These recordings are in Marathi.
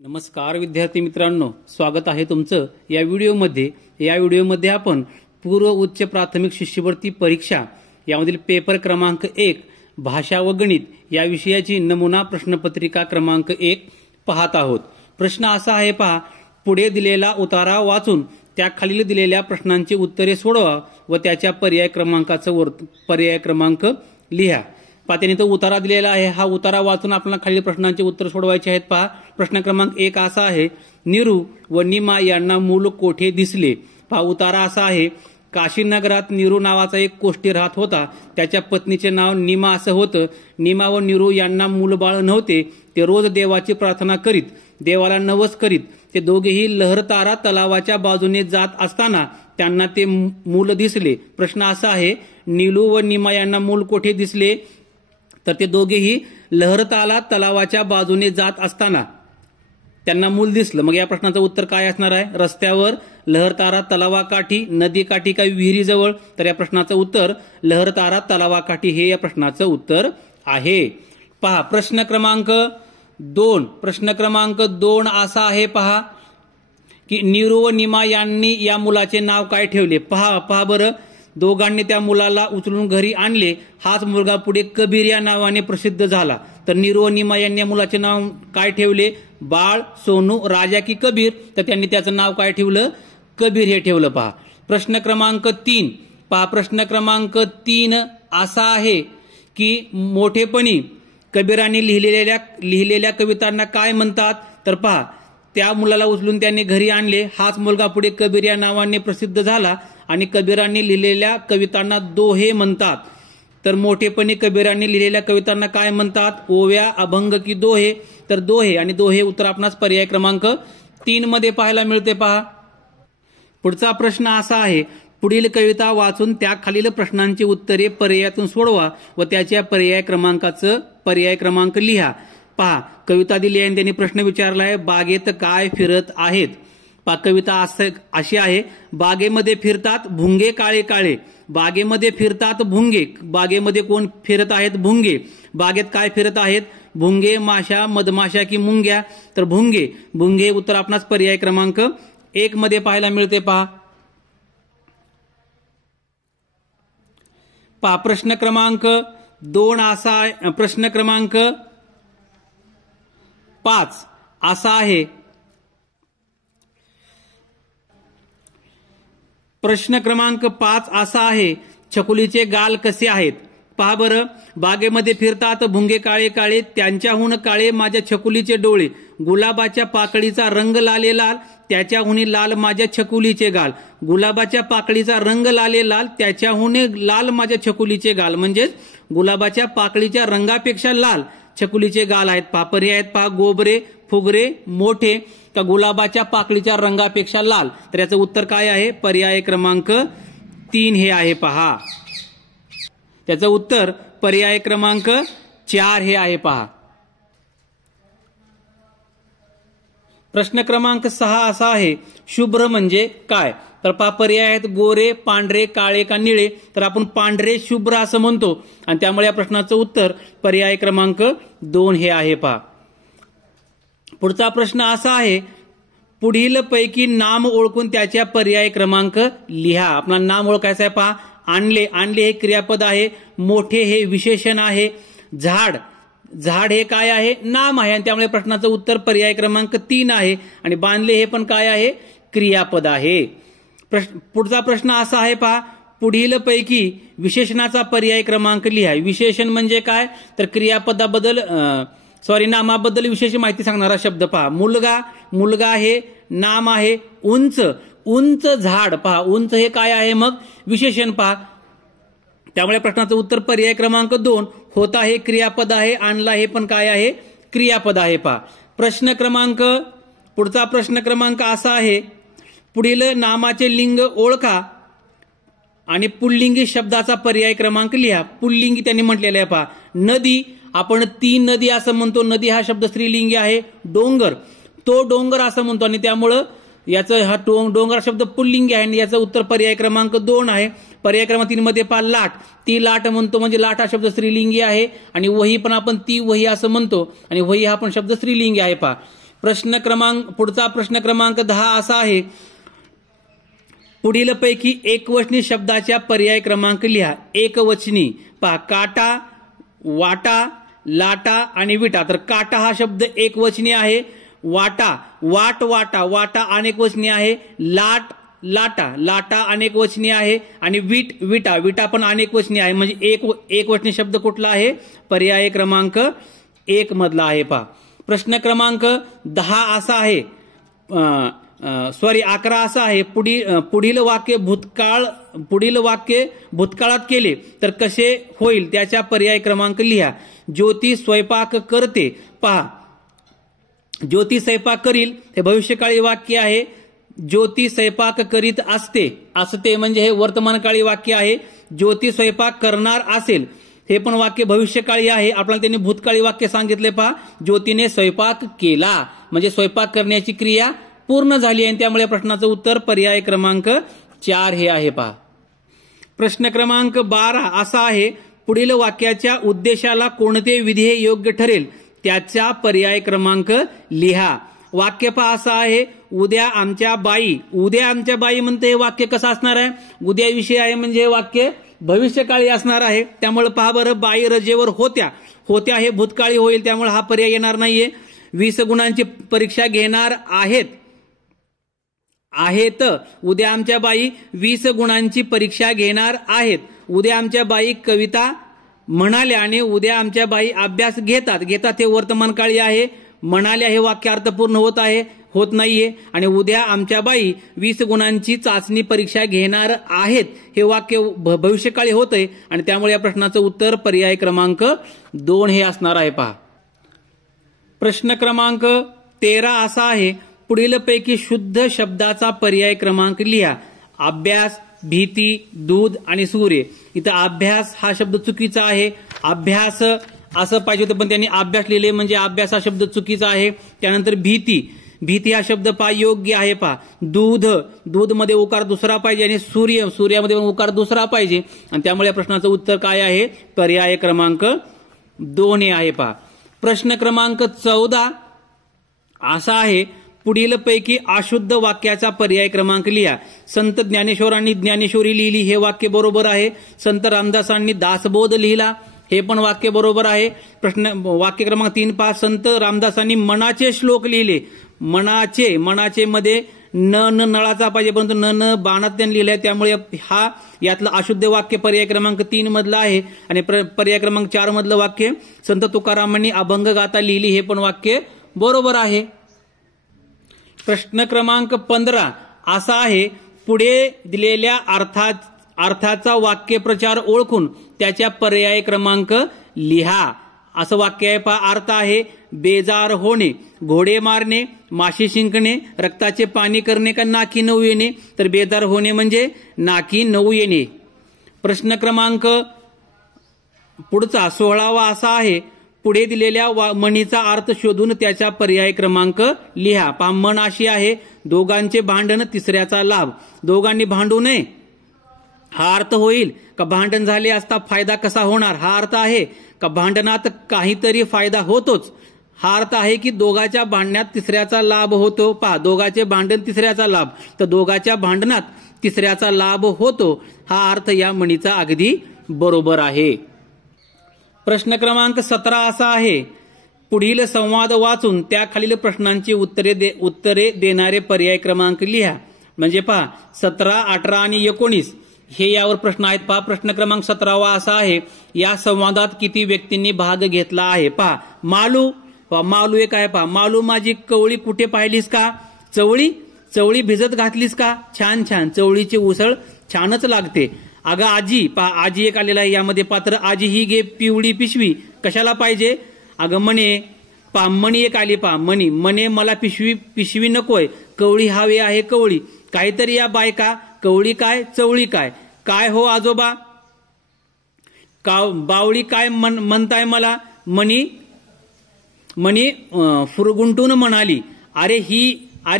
नमस्कार विद्यार्थी मित्रांनो, स्वागत आहे तुमचं या व्हिडिओमध्ये। या व्हिडिओमध्ये आपण पूर्व उच्च प्राथमिक शिष्यवृत्ती परीक्षा यामधील पेपर क्रमांक 1 भाषा व गणित या विषयाची नमुना प्रश्नपत्रिका क्रमांक 1 पाहत आहोत। प्रश्न असा आहे पहा, पुढे दिलेला उतारा वाचून त्या खालील दिलेल्या प्रश्नांची उत्तरे सोडवा व त्याच्या पर्याय क्रमांक लिहा। त्यांनी तो उतारा दिलेला आहे, हा उतारा वाचून आपल्याला खालील प्रश्नांचे उत्तर सोडवायचे आहेत। पहा, प्रश्न क्रमांक 1 असा आहे, नीरू व नीमा यांना मूल कोठे दिसले। पहा, उतारा असा आहे, काशीनगरात नीरू नावाचा एक कोष्टी राहत होता, त्याच्या पत्नीचे नाव नीमा असं होतं। नीमा व नीरू यांना मूलबाळ नव्हते, ते रोज देवाची प्रार्थना करीत, देवाला नवस करीत। ते दोघेही लहरतारा तलावाच्या बाजूने जात असताना त्यांना ते मूल दिसले। प्रश्न असा आहे, नीलू व नीमा यांना मूल कोठे दिसले, तर ते दोघेही लहरतारा तलावाच्या बाजूने जात असताना त्यांना मूल दिसलं। मग या प्रश्नाचं उत्तर काय असणार आहे? रस्त्यावर, लहरतारा तलावाकाठी, नदीकाठी का विहिरीजवळ? तर या प्रश्नाचं उत्तर लहरतारा तलावाकाठी हे या प्रश्नाचं उत्तर आहे। पहा, प्रश्न क्रमांक 2 असा आहे पहा, की नीरू व नीमा यांनी या मुलाचे नाव काय ठेवले? पहा बरं, दोघांनी त्या मुलाला उचलून घरी आणले, हाच मुलगा पुढे कबीर या नावाने प्रसिद्ध झाला। तर नीरू व नीमा यांनी मुलाचे नाव काय ठेवले? बाळ, सोनू, राजा की कबीर? तर त्यांनी त्याचं नाव काय ठेवलं? कबीर हे ठेवलं। पहा, प्रश्न क्रमांक 3 पहा, प्रश्न क्रमांक 3 असा आहे, की मोठेपणी कबीरांनी लिहिलेल्या कवितांना काय म्हणतात? तर पहा, त्या मुलाला उचलून त्यांनी घरी आणले, हाच मुलगा पुढे कबीर या नावाने प्रसिद्ध झाला आणि कबीरांनी लिहिलेल्या कवितांना दोहे म्हणतात। तर मोठेपणी कबीरांनी लिहिलेल्या कवितांना काय म्हणतात? ओव्या, अभंग की दोहे? तर दोहे, आणि दोहे उत्तर आपणास पर्याय क्रमांक 3 मध्ये पाहायला मिळते। पहा, पुढचा प्रश्न असा आहे, पुढील कविता वाचून त्या खालील प्रश्नांची उत्तरे पर्यायातून सोडवा व त्याच्या पर्याय क्रमांक लिहा। पहा, कविता दिली आहे, त्यांनी प्रश्न विचारला आहे, बागेत काय फिरत आहेत? पहा, कविता अशी आहे, बागेमध्ये फिरतात भुंगे काळे काळे। बागेमध्ये फिरतात भुंगे, बागेमध्ये कोण फिरत आहेत? भुंगे। बागेत काय फिरत आहेत? भुंगे, माशा, मधमाशा की मुंग्या? तर भुंगे उत्तर आपणास पर्याय क्रमांक 1 मध्ये पाहायला मिळते। पहा, प्रश्न क्रमांक 2 असा आहे, प्रश्न क्रमांक 5 असा आहे, प्रश्न क्रमांक 5 असा आहे, छकुलीचे गाल कसे आहेत? पहा बरं, बागेमध्ये फिरतात भुंगे काळे काळे, त्यांच्याहून काळे माझ्या छकुलीचे डोळे, गुलाबाच्या पाकळीचा रंग लाले लाल, त्याच्याहून लाल माझ्या छकुलीचे गाल। गुलाबाच्या पाकळीचा रंग लाले लाल, त्याच्याहून लाल माझ्या छकुलीचे गाल, म्हणजेच गुलाबाच्या पाकळीच्या रंगापेक्षा लाल छकुलीचे गाल आहेत। पहा, पर्याय आहेत पहा, गोबरे, फुगरे, मोठे का गुलाबाच्या पाकळीच्या रंगापेक्षा लाल? तर याचं उत्तर काय आहे? पर्याय क्रमांक 3 हे आहे। पहा, त्याचं उत्तर पर्याय क्रमांक 4 हे आहे। पहा, प्रश्न क्रमांक 6 असा आहे, शुभ्र म्हणजे काय? तर पहा, पर्याय आहेत गोरे, पांढरे, काळे का निळे? तर आपण पांढरे शुभ्र असं म्हणतो, आणि त्यामुळे या प्रश्नाचं उत्तर पर्याय क्रमांक 2 हे आहे। पहा, पुढचा प्रश्न असा आहे, पुढील पैकी नाम ओळखून त्याच्या पर्याय क्रमांक लिहा। आपला नाम ओळखायचं आहे। पहा, आणले हे क्रियापद आहे, मोठे हे विशेषण आहे, झाड हे काय आहे? नाम आहे, आणि त्यामुळे प्रश्नाचं उत्तर पर्याय क्रमांक 3 आहे, आणि बांधले हे पण काय आहे? क्रियापद आहे। पुढचा प्रश्न असा आहे, पहा, पुढील पैकी विशेषणाचा पर्याय क्रमांक लिहा। विशेषण म्हणजे काय? तर नामाबद्दल विशेष माहिती सांगणारा शब्द। पहा, मुलगा हे नाम आहे, उंच झाड, पहा उंच हे काय आहे? मग विशेषण। पहा, त्यामुळे प्रश्नाचं उत्तर पर्याय क्रमांक 2, होता हे क्रियापद आहे, आणला हे पण काय आहे? क्रियापद आहे। पहा, पुढचा प्रश्न क्रमांक असा आहे, पुढील नामाचे लिंग ओळखा आणि पुल्लिंगी शब्दाचा पर्याय क्रमांक लिहा। पुल्लिंगी त्यांनी म्हटलेलं आहे। पहा, नदी, आपण ती नदी असं म्हणतो, नदी हा शब्द स्त्रीलिंगी आहे। डोंगर, तो डोंगर असं म्हणतो, आणि त्यामुळं याचं हा डोंगर शब्द पुल्लिंगी आहे, आणि याचं उत्तर पर्याय क्रमांक 2 आहे। पर्याय क्रमांक 3 मध्ये पहा, लाट, ती लाट म्हणतो, म्हणजे लाट हा शब्द स्त्रीलिंगी आहे, आणि वही पण आपण ती वही असं म्हणतो, आणि वही हा पण शब्द स्त्रीलिंगी आहे। पहा, पुढचा प्रश्न क्रमांक 10 असा आहे, पुढीलपैकी एकवचनी शब्दाच्या पर्याय क्रमांक लिहा. एकवचनी पहा, काटा, वाटा, लाटा आणि विटा. तर काटा हा शब्द एकवचनी आहे. वाटा, वाटा, वाटा अनेकवचनी आहे. लाटा अनेकवचनी आहे. आणि विटा पण अनेकवचनी आहे. म्हणजे एकवचनी शब्द कुठला आहे? पर्याय क्रमांक 1 मधला आहे. पहा, प्रश्न क्रमांक 10 असा आहे, 11 असा आहे, पुढील वाक्य भूतकाळात केले तर कसे होईल त्याच्या पर्याय क्रमांक लिहा. ज्योती स्वयंपाक करते. पहा, ज्योती स्वयंपाक करील हे भविष्यकाळी वाक्य आहे. ज्योती स्वयंपाक करीत असते म्हणजे हे वर्तमानकाळी वाक्य आहे. ज्योती स्वयंपाक करणार असेल हे पण वाक्य भविष्यकाळी आहे. आपल्याला त्यांनी भूतकाळी वाक्य सांगितले. पहा, ज्योतीने स्वयंपाक केला म्हणजे स्वयंपाक करण्याची क्रिया पूर्ण झाली आहे. त्यामुळे प्रश्नाचं उत्तर पर्याय क्रमांक 4 हे आहे. पहा, प्रश्न क्रमांक 12 असा आहे, पुढील वाक्याच्या उद्देशाला कोणते विधेय योग्य ठरेल त्याचा पर्याय क्रमांक लिहा. वाक्य पहा असं आहे, उद्या आमच्या बाई म्हणते. हे वाक्य कसं असणार आहे? उद्याविषयी आहे म्हणजे हे वाक्य भविष्यकाळी असणार आहे. त्यामुळे पहा बरं, बाई रजेवर होत्या हे भूतकाळी होईल. त्यामुळे हा पर्याय येणार नाहीये. 20 गुणांची परीक्षा घेणार आहेत. उद्या आमच्या बाई 20 गुणांची परीक्षा घेणार आहेत. उद्या आमच्या बाई कविता म्हणाल्या आणि उद्या आमच्या बाई अभ्यास घेतात हे वर्तमानकाळी आहे. म्हणाल्या हे वाक्य अर्थपूर्ण होत नाहीये. आणि उद्या आमच्या बाई 20 गुणांची चाचणी परीक्षा घेणार आहेत हे वाक्य भविष्यकाळी होतंय. आणि त्यामुळे या प्रश्नाचं उत्तर पर्याय क्रमांक 2 हे असणार आहे. पहा, प्रश्न क्रमांक 13 असा आहे, पुढीलपैकी शुद्ध शब्दाचा पर्याय क्रमांक लिहा. अभ्यास, भीती, दूध आणि सूर्य. इथं अभ्यास हा शब्द चुकीचा आहे. अभ्यास असं पाहिजे होतं पण त्यांनी अभ्यास लिहिले म्हणजे अभ्यास हा शब्द चुकीचा आहे. त्यानंतर भीती हा शब्द पहा योग्य आहे. पहा, दूध मध्ये उकार दुसरा पाहिजे आणि सूर्यामध्ये उकार दुसरा पाहिजे. आणि त्यामुळे या प्रश्नाचं उत्तर काय आहे? पर्याय क्रमांक 2 हे आहे. पहा, प्रश्न क्रमांक 14 असा आहे, पुढीलपैकी अशुद्ध वाक्याचा पर्याय क्रमांक लिहा. संत ज्ञानेश्वरांनी ज्ञानेश्वरी लिहिली हे वाक्य बरोबर आहे. संत रामदासांनी दासबोध लिहिला हे पण वाक्य बरोबर आहे. वाक्य क्रमांक 3 पहा, संत रामदासांनी मनाचे श्लोक लिहिले. मनाचे मध्ये न नळाचा पाहिजे परंतु न बाणात त्यांनी लिहिलंय. त्यामुळे हा यातलं अशुद्ध वाक्य पर्याय क्रमांक 3 मधलं आहे. आणि पर्याय क्रमांक 4 मधलं वाक्य संत तुकारामांनी अभंग गाथा लिहिली हे पण वाक्य बरोबर आहे. प्रश्न क्रमांक 15 असा आहे, पुढे दिलेल्या अर्थाचा वाक्यप्रचार ओळखून त्याच्या पर्याय क्रमांक लिहा. असं वाक्य आहे. पहा, अर्थ आहे बेजार होणे, घोडे मारणे, माशी शिंकणे, रक्ताचे पाणी करणे का नाकी नऊ येणे. तर बेजार होणे म्हणजे नाकी नऊ येणे. प्रश्न क्रमांक पुढचा 16वा असा आहे, पुढे दिलेल्या म्हणीचा अर्थ शोधून त्याचा पर्याय क्रमांक लिहा. पहा, म्हण अशी आहे, दोघांचे भांडण तिसऱ्याचा लाभ. दोघांनी भांडू नये हा अर्थ होईल का भांडण झाले असता फायदा कसा होणार हा अर्थ आहे का भांडणात काहीतरी फायदा होतोच हा अर्थ आहे की दोघांच्या भांडणात तिसऱ्याचा लाभ होतो. पहा, दोघांचे भांडण तिसऱ्याचा लाभ तर दोघांच्या भांडणात तिसऱ्याचा लाभ होतो हा अर्थ या म्हणीचा अगदी बरोबर आहे. प्रश्न क्रमांक 17 असा आहे, पुढील संवाद वाचून त्याखालील प्रश्नांची उत्तरे देणारे पर्याय क्रमांक लिहा. म्हणजे पहा, 17, 18 आणि 19 हे यावर प्रश्न आहेत. पहा, प्रश्न क्रमांक 17वा असा आहे, या संवादात किती व्यक्तींनी भाग घेतला आहे. पहा, मालू एक आहे. पहा, मालू माझी कवळी कुठे पाहिलीस का. चवळी भिजत घातलीस का. छान चवळीची उसळ छानच लागते. अगं आजी, पहा आजी एक आलेला आहे यामध्ये पात्र. आजी ही घे पिवळी पिशवी कशाला पाहिजे. अगं म्हणे, पहा मणी एक आली. पहा म्हणे मला पिशवी नकोय, कवळी हवी आहे कवळी. काहीतरी या बायका कवळी काय चवळी काय हो आजोबा. बावळी काय म्हणताय मला. मणी फुरगुंटून म्हणाली, अरे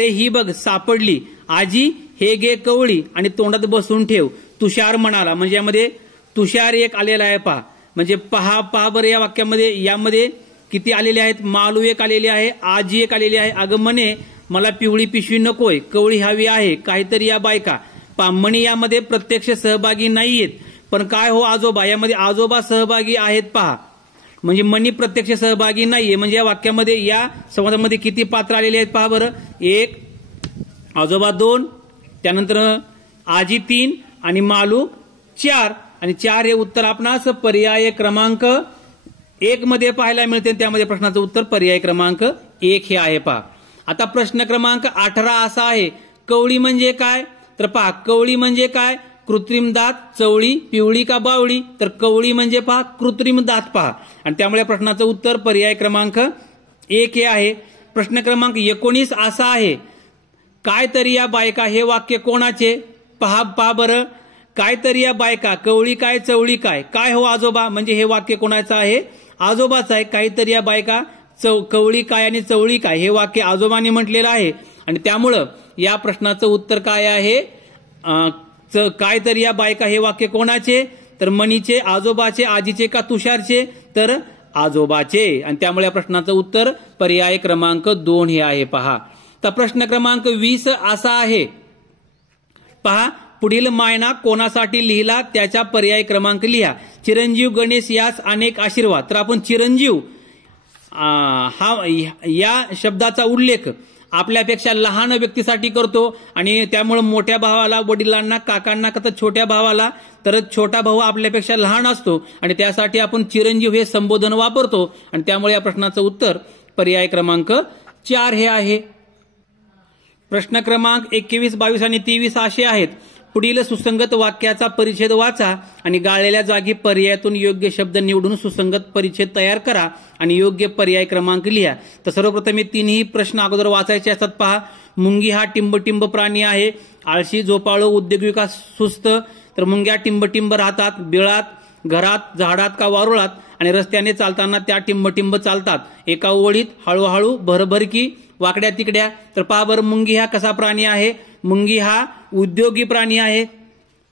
ही बघ सापडली. आजी हे घे कवळी आणि तोंडात बसून ठेव. तुषार म्हणाला. म्हणजे यामध्ये तुषार एक आलेला आहे. पहा, म्हणजे पहा बरं या वाक्यामध्ये किती आलेले आहेत? मालू एक आलेली आहे, आजी एक आलेली आहे. अगं म्हणे मला पिवळी पिशवी नकोय, कवळी हवी आहे, काहीतरी या बायका. मणी यामध्ये प्रत्यक्ष सहभागी नाहीयेत, पण काय हो आजोबा, यामध्ये आजोबा सहभागी आहेत पहा. म्हणजे मणी प्रत्यक्ष सहभागी नाहीये, म्हणजे या वाक्यामध्ये या संवादामध्ये किती पात्र आलेले आहेत पहा बरं. 1, आजोबा 2, त्यानंतर आजी 3 आणि मालू 4. आणि 4 हे उत्तर आपणास पर्याय क्रमांक 1 मध्ये पाहायला मिळते. त्यामध्ये प्रश्नाचं उत्तर पर्याय क्रमांक 1 हे आहे पहा. आता प्रश्न क्रमांक 18 असा आहे, कवळी म्हणजे काय? तर पहा, कवळी म्हणजे काय? कृत्रिम दात, चवळी, पिवळी का बावळी? तर कवळी म्हणजे पहा कृत्रिम दात पहा. आणि त्यामुळे प्रश्नाचं उत्तर पर्याय क्रमांक 1 हे आहे. प्रश्न क्रमांक 19 असा आहे, काय तरी या बायका हे वाक्य कोणाचे? पहा बरं, काय तरी या बायका, कवळी काय चवळी काय? काय हो आजोबा, म्हणजे हे वाक्य कोणाचं आहे? आजोबाचं आहे. काहीतरी या बायका, कवळी काय आणि चवळी काय हे वाक्य आजोबांनी म्हटलेलं आहे. आणि त्यामुळं या प्रश्नाचं उत्तर काय आहे? काय तरी या बायका हे वाक्य कोणाचे? तर मणीचे, आजोबाचे, आजीचे का तुषारचे? तर आजोबाचे. आणि त्यामुळे या प्रश्नाचं उत्तर पर्याय क्रमांक 2 हे आहे पहा. तर प्रश्न क्रमांक 20 असा आहे, पहा, पुढील मायना कोणासाठी लिहिला त्याच्या पर्याय क्रमांक लिहा. चिरंजीव गणेश यास अनेक आशीर्वाद. तर आपण चिरंजीव या शब्दाचा उल्लेख आपल्यापेक्षा लहान व्यक्तीसाठी करतो आणि त्यामुळे मोठ्या भावाला, वडिलांना, काकांना, तर छोट्या भावाला, तर छोटा भाऊ आपल्यापेक्षा लहान असतो आणि त्यासाठी आपण चिरंजीव हे संबोधन वापरतो. आणि त्यामुळे या प्रश्नाचं उत्तर पर्याय क्रमांक 4 हे आहे. प्रश्न क्रमांक 21, 22 आणि 23 असे आहेत, पुढील सुसंगत वाक्याचा परिच्छेद वाचा आणि गाळलेल्या जागी पर्यायातून योग्य शब्द निवडून सुसंगत परिच्छेद तयार करा आणि योग्य पर्याय क्रमांक लिहा. तर सर्वप्रथम हे तिन्ही प्रश्न अगोदर वाचायचे असतात पहा. मुंगी हा टिंबटिंब प्राणी आहे, आळशी, झोपाळू, उद्योगिका, सुस्त. तर मुंग्या टिंबटिंब राहतात बिळात, घरात, झाडात का वारुळात आणि रस्त्याने चालताना त्या टिंबटिंब चालतात. एका ओळीत, हळूहळू, भरभरकी, वाकड्या तिकड्या. तर पहा बरं, मुंगी हा कसा प्राणी आहे? मुंगी हा उद्योगी प्राणी आहे.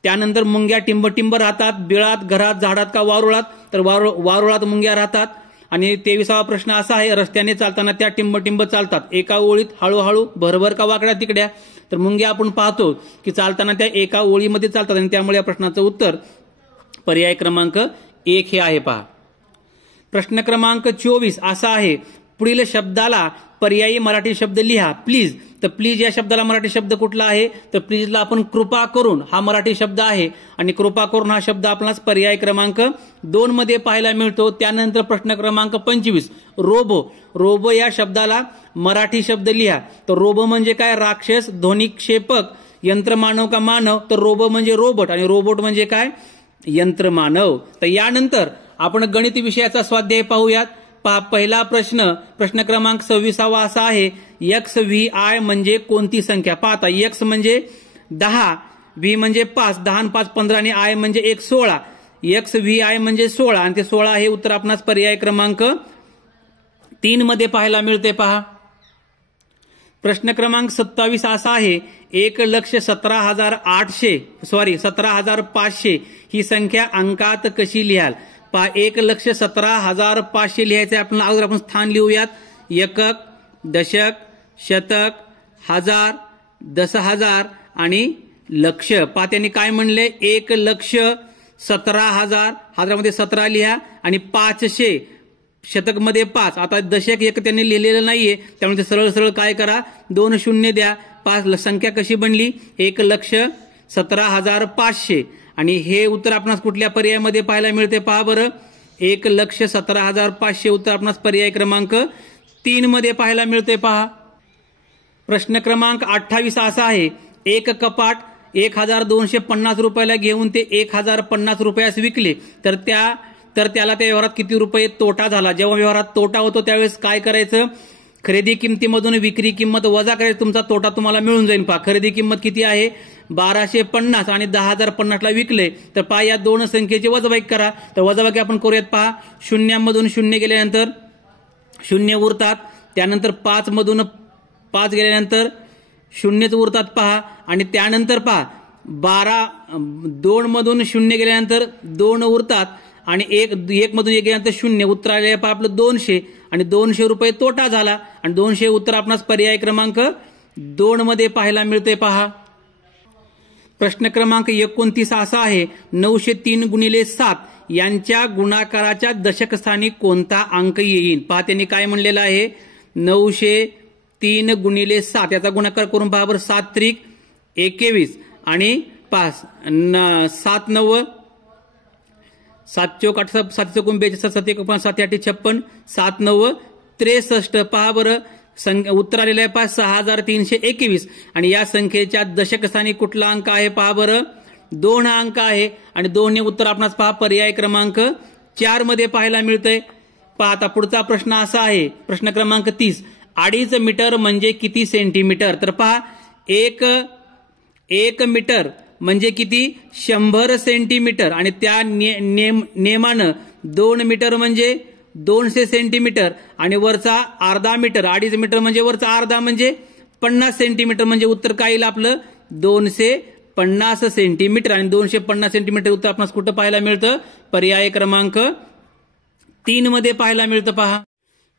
त्यानंतर मुंग्या टिंबटिंब राहतात बिळात, घरात, झाडात का वारुळात? तर वारुळात मुंग्या राहतात. आणि 23वा प्रश्न असा आहे, रस्त्याने चालताना त्या टिंबटिंब चालतात. एका ओळीत, हळूहळू, भरभर का वाकड्या तिकड्या? तर मुंग्या आपण पाहतो की चालताना त्या एका ओळीमध्ये चालतात आणि त्यामुळे या प्रश्नाचं उत्तर पर्याय क्रमांक 1 हे आहे पहा. प्रश्न क्रमांक 24 असा आहे, पुढील शब्दाला पर्यायी मराठी शब्द लिहा. प्लीज. तर प्लीज या शब्दाला मराठी शब्द कुठला आहे? तर प्लीजला आपण कृपा करून हा मराठी शब्द आहे आणि कृपा करून हा शब्द आपणास पर्याय क्रमांक 2 मध्ये पाहायला मिळतो. त्यानंतर प्रश्न क्रमांक 25, रोबो. रोबो या शब्दाला मराठी शब्द लिहा. तर रोबो म्हणजे काय? राक्षस, ध्वनिक्षेपक, यंत्रमानव का मानव? तर रोबो म्हणजे रोबोट आणि रोबोट म्हणजे काय? यंत्रमानव. तर यानंतर आपण गणित विषयाचा स्वाध्याय पाहूयात. पहिला प्रश्न क्रमांक 26 असा आहे, एक्स व्ही आय म्हणजे कोणती संख्या? पाहता, एक्स म्हणजे 10, व्ही म्हणजे 5, 10 आणि 5 15 आणि आय म्हणजे 1 16. एक्स व्ही आय म्हणजे 16 आणि ते 16 हे उत्तर आपणास पर्याय क्रमांक 3 मध्ये पाहायला मिळते पहा. प्रश्न क्रमांक 27 असा आहे, 1,17,500 ही संख्या अंकात कशी लिहाल? पहा, 1,17,500 लिहायचे आपण अगोदर आपण स्थान लिहूयात. एकक, दशक, शतक, हजार, 10,000 आणि लक्ष. पहा त्यांनी काय म्हणले? 1,17,000, हजारामध्ये 17 लिहा आणि 500 शतक मध्ये 5. आता दशक एक त्यांनी लिहिलेलं नाहीये त्यामुळे सरळ सरळ काय करा, 2 शून्य द्या. 5 संख्या कशी बनली? 1,17,500 आणि हे उत्तर आपणास कुठल्या पर्यायामध्ये पाहायला मिळते? पहा बरं, 1,17,500 उत्तर आपणास पर्याय क्रमांक 3 मध्ये पाहायला मिळते पहा. प्रश्न क्रमांक 28 असा आहे, एक कपाट 1,250 रुपयाला घेऊन ते 1,050 रुपयास विकले तर त्याला त्या व्यवहारात किती रुपये तोटा झाला? जेव्हा व्यवहारात तोटा होतो त्यावेळेस काय करायचं? खरेदी किमतीमधून विक्री किंमत वजा करायची, तुमचा तोटा तुम्हाला मिळून जाईल. पहा, खरेदी किंमत किती आहे? 1,250 आणि 10,050ला विकले तर पहा या दोन संख्येची वजाबाकी करा. तर वजाबाकी आपण करूयात. पहा, शून्यामधून 0 गेल्यानंतर 0 उरतात. त्यानंतर 5 मधून 5 गेल्यानंतर 0 उरतात पहा. आणि त्यानंतर पहा 2 मधून 0 गेल्यानंतर 2 उरतात आणि 1 मधून 1 गेल्यानंतर 0 उत्तर आले पहा आपलं 200. आणि 200 रुपये तोटा झाला आणि 200 उत्तर आपणास पर्याय क्रमांक 2 मध्ये पाहायला मिळते पहा. प्रश्न क्रमांक 29 असा आहे, 903 गुणिले 7 यांच्या गुणाकाराच्या दशकस्थानी कोणता अंक येईल. पहा त्यांनी काय म्हणलेलं आहे, 903 गुणिले 7 याचा गुणाकार करून पहा बरं. 7 त्रिक 21 आणि 5 7 9 7 चौक 8 7 चौकून 42 7 1 5 7 8 56 7 9 63. पहा बरं उत्तर आलेलं आहे पहा 6321 आणि या संख्येच्या दशकस्थानी कुठला अंक आहे पहा बरं. 2 हा अंक आहे आणि 2 हे उत्तर आपणास पहा पर्याय क्रमांक 4 मध्ये पाहायला मिळतंय. पहा आता पुढचा प्रश्न असा आहे, प्रश्न क्रमांक 30, 2.5 मीटर म्हणजे किती सेंटीमीटर. तर पहा 1 मीटर म्हणजे किती 100 सेंटीमीटर आणि त्या नियमानं 2 मीटर म्हणजे 200 सेंटीमीटर आणि वरचा अर्धा मीटर 2.5 मीटर म्हणजे वरचा अर्धा म्हणजे 50 सेंटीमीटर म्हणजे उत्तर काय येईल आपलं 250 सेंटीमीटर आणि 250 सेंटीमीटर उत्तर आपणास कुठं पाहायला मिळतं पर्याय क्रमांक 3 मध्ये पाहायला मिळतं. पहा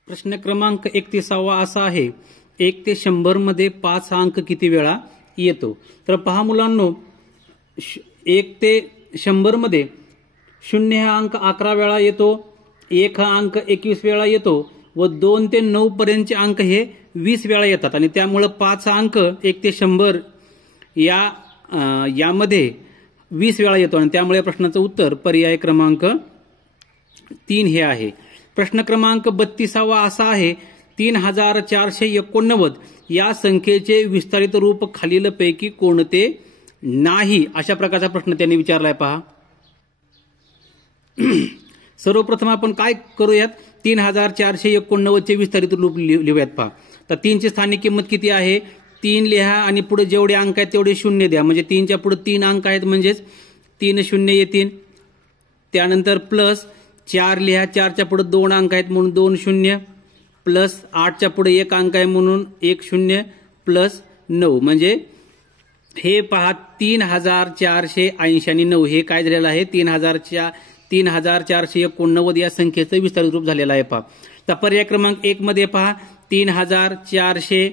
प्रश्न क्रमांक 31 असा आहे, 1 ते 100 मध्ये 5 हा अंक किती वेळा येतो. तर पहा मुलांनो 1 ते 100 मध्ये 0 हा अंक 11 वेळा येतो, 1 हा अंक 21 वेळा येतो व 2 ते 9 पर्यंतचे अंक हे 20 वेळा येतात आणि त्यामुळे 5 हा अंक 1 ते 100 यामध्ये 20 वेळा येतो आणि त्यामुळे प्रश्नाचं उत्तर पर्याय क्रमांक 3 हे आहे. प्रश्न क्रमांक 32 असा आहे, 3489 या संख्येचे विस्तारित रूप खालीलपैकी कोणते नाही. अशा प्रकारचा प्रश्न त्यांनी विचारलाय. पहा सर्वप्रथम आपण काय करूयात, 3489 चे विस्तारित रूप लिहूयात. पहा तर 3 ची स्थानिक किंमत किती आहे, 3 लिहा आणि पुढे जेवढे अंक आहेत तेवढे शून्य द्या म्हणजे 3च्या पुढे 3 अंक आहेत म्हणजेच 3 शून्य येतील. त्यानंतर प्लस 4 लिहा, 4च्या पुढे 2 अंक आहेत म्हणून 2 शून्य प्लस 8च्या पुढे 1 अंक आहे म्हणून 1 शून्य प्लस 9 म्हणजे हे पहा 3480 आणि 9 हे काय झालेलं आहे 3489 या संख्येचं विस्तारित रूप झालेलं आहे. पहा तर पर्याय क्रमांक 1 मध्ये पहा 3480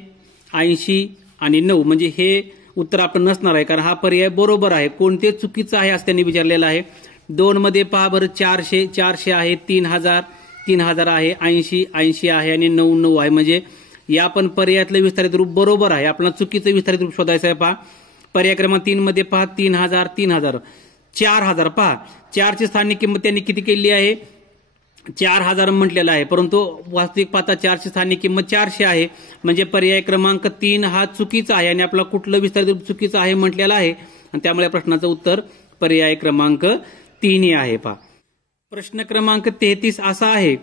आणि 9 म्हणजे हे उत्तर आपण नसणार आहे कारण हा पर्याय बरोबर आहे. कोणते चुकीचं आहे असं त्यांनी विचारलेलं आहे. 2 मध्ये पहा बरं 400 आहे, 3000 आहे, 80 आहे आणि 9 आहे म्हणजे या पण पर्यायातलं विस्तारित रूप बरोबर आहे. आपल्याला चुकीचं विस्तारित रूप शोधायचं आहे. पहा पर्याय क्रमांक 3 मध्ये पहा 3000 4000 पहा 4 ची स्थानिक किंमत त्यांनी किती केली आहे 4000 म्हटलेलं आहे परंतु वास्तविक पाहता 4 ची स्थानिक किंमत 400 आहे म्हणजे पर्याय क्रमांक 3 हा चुकीचा आहे आणि आपला कुठलं विस्तारित रूप चुकीचं आहे म्हटलेलं आहे आणि त्यामुळे प्रश्नाचं उत्तर पर्याय क्रमांक 3 आहे. पहा प्रश्न क्रमांक 33 असा आहे,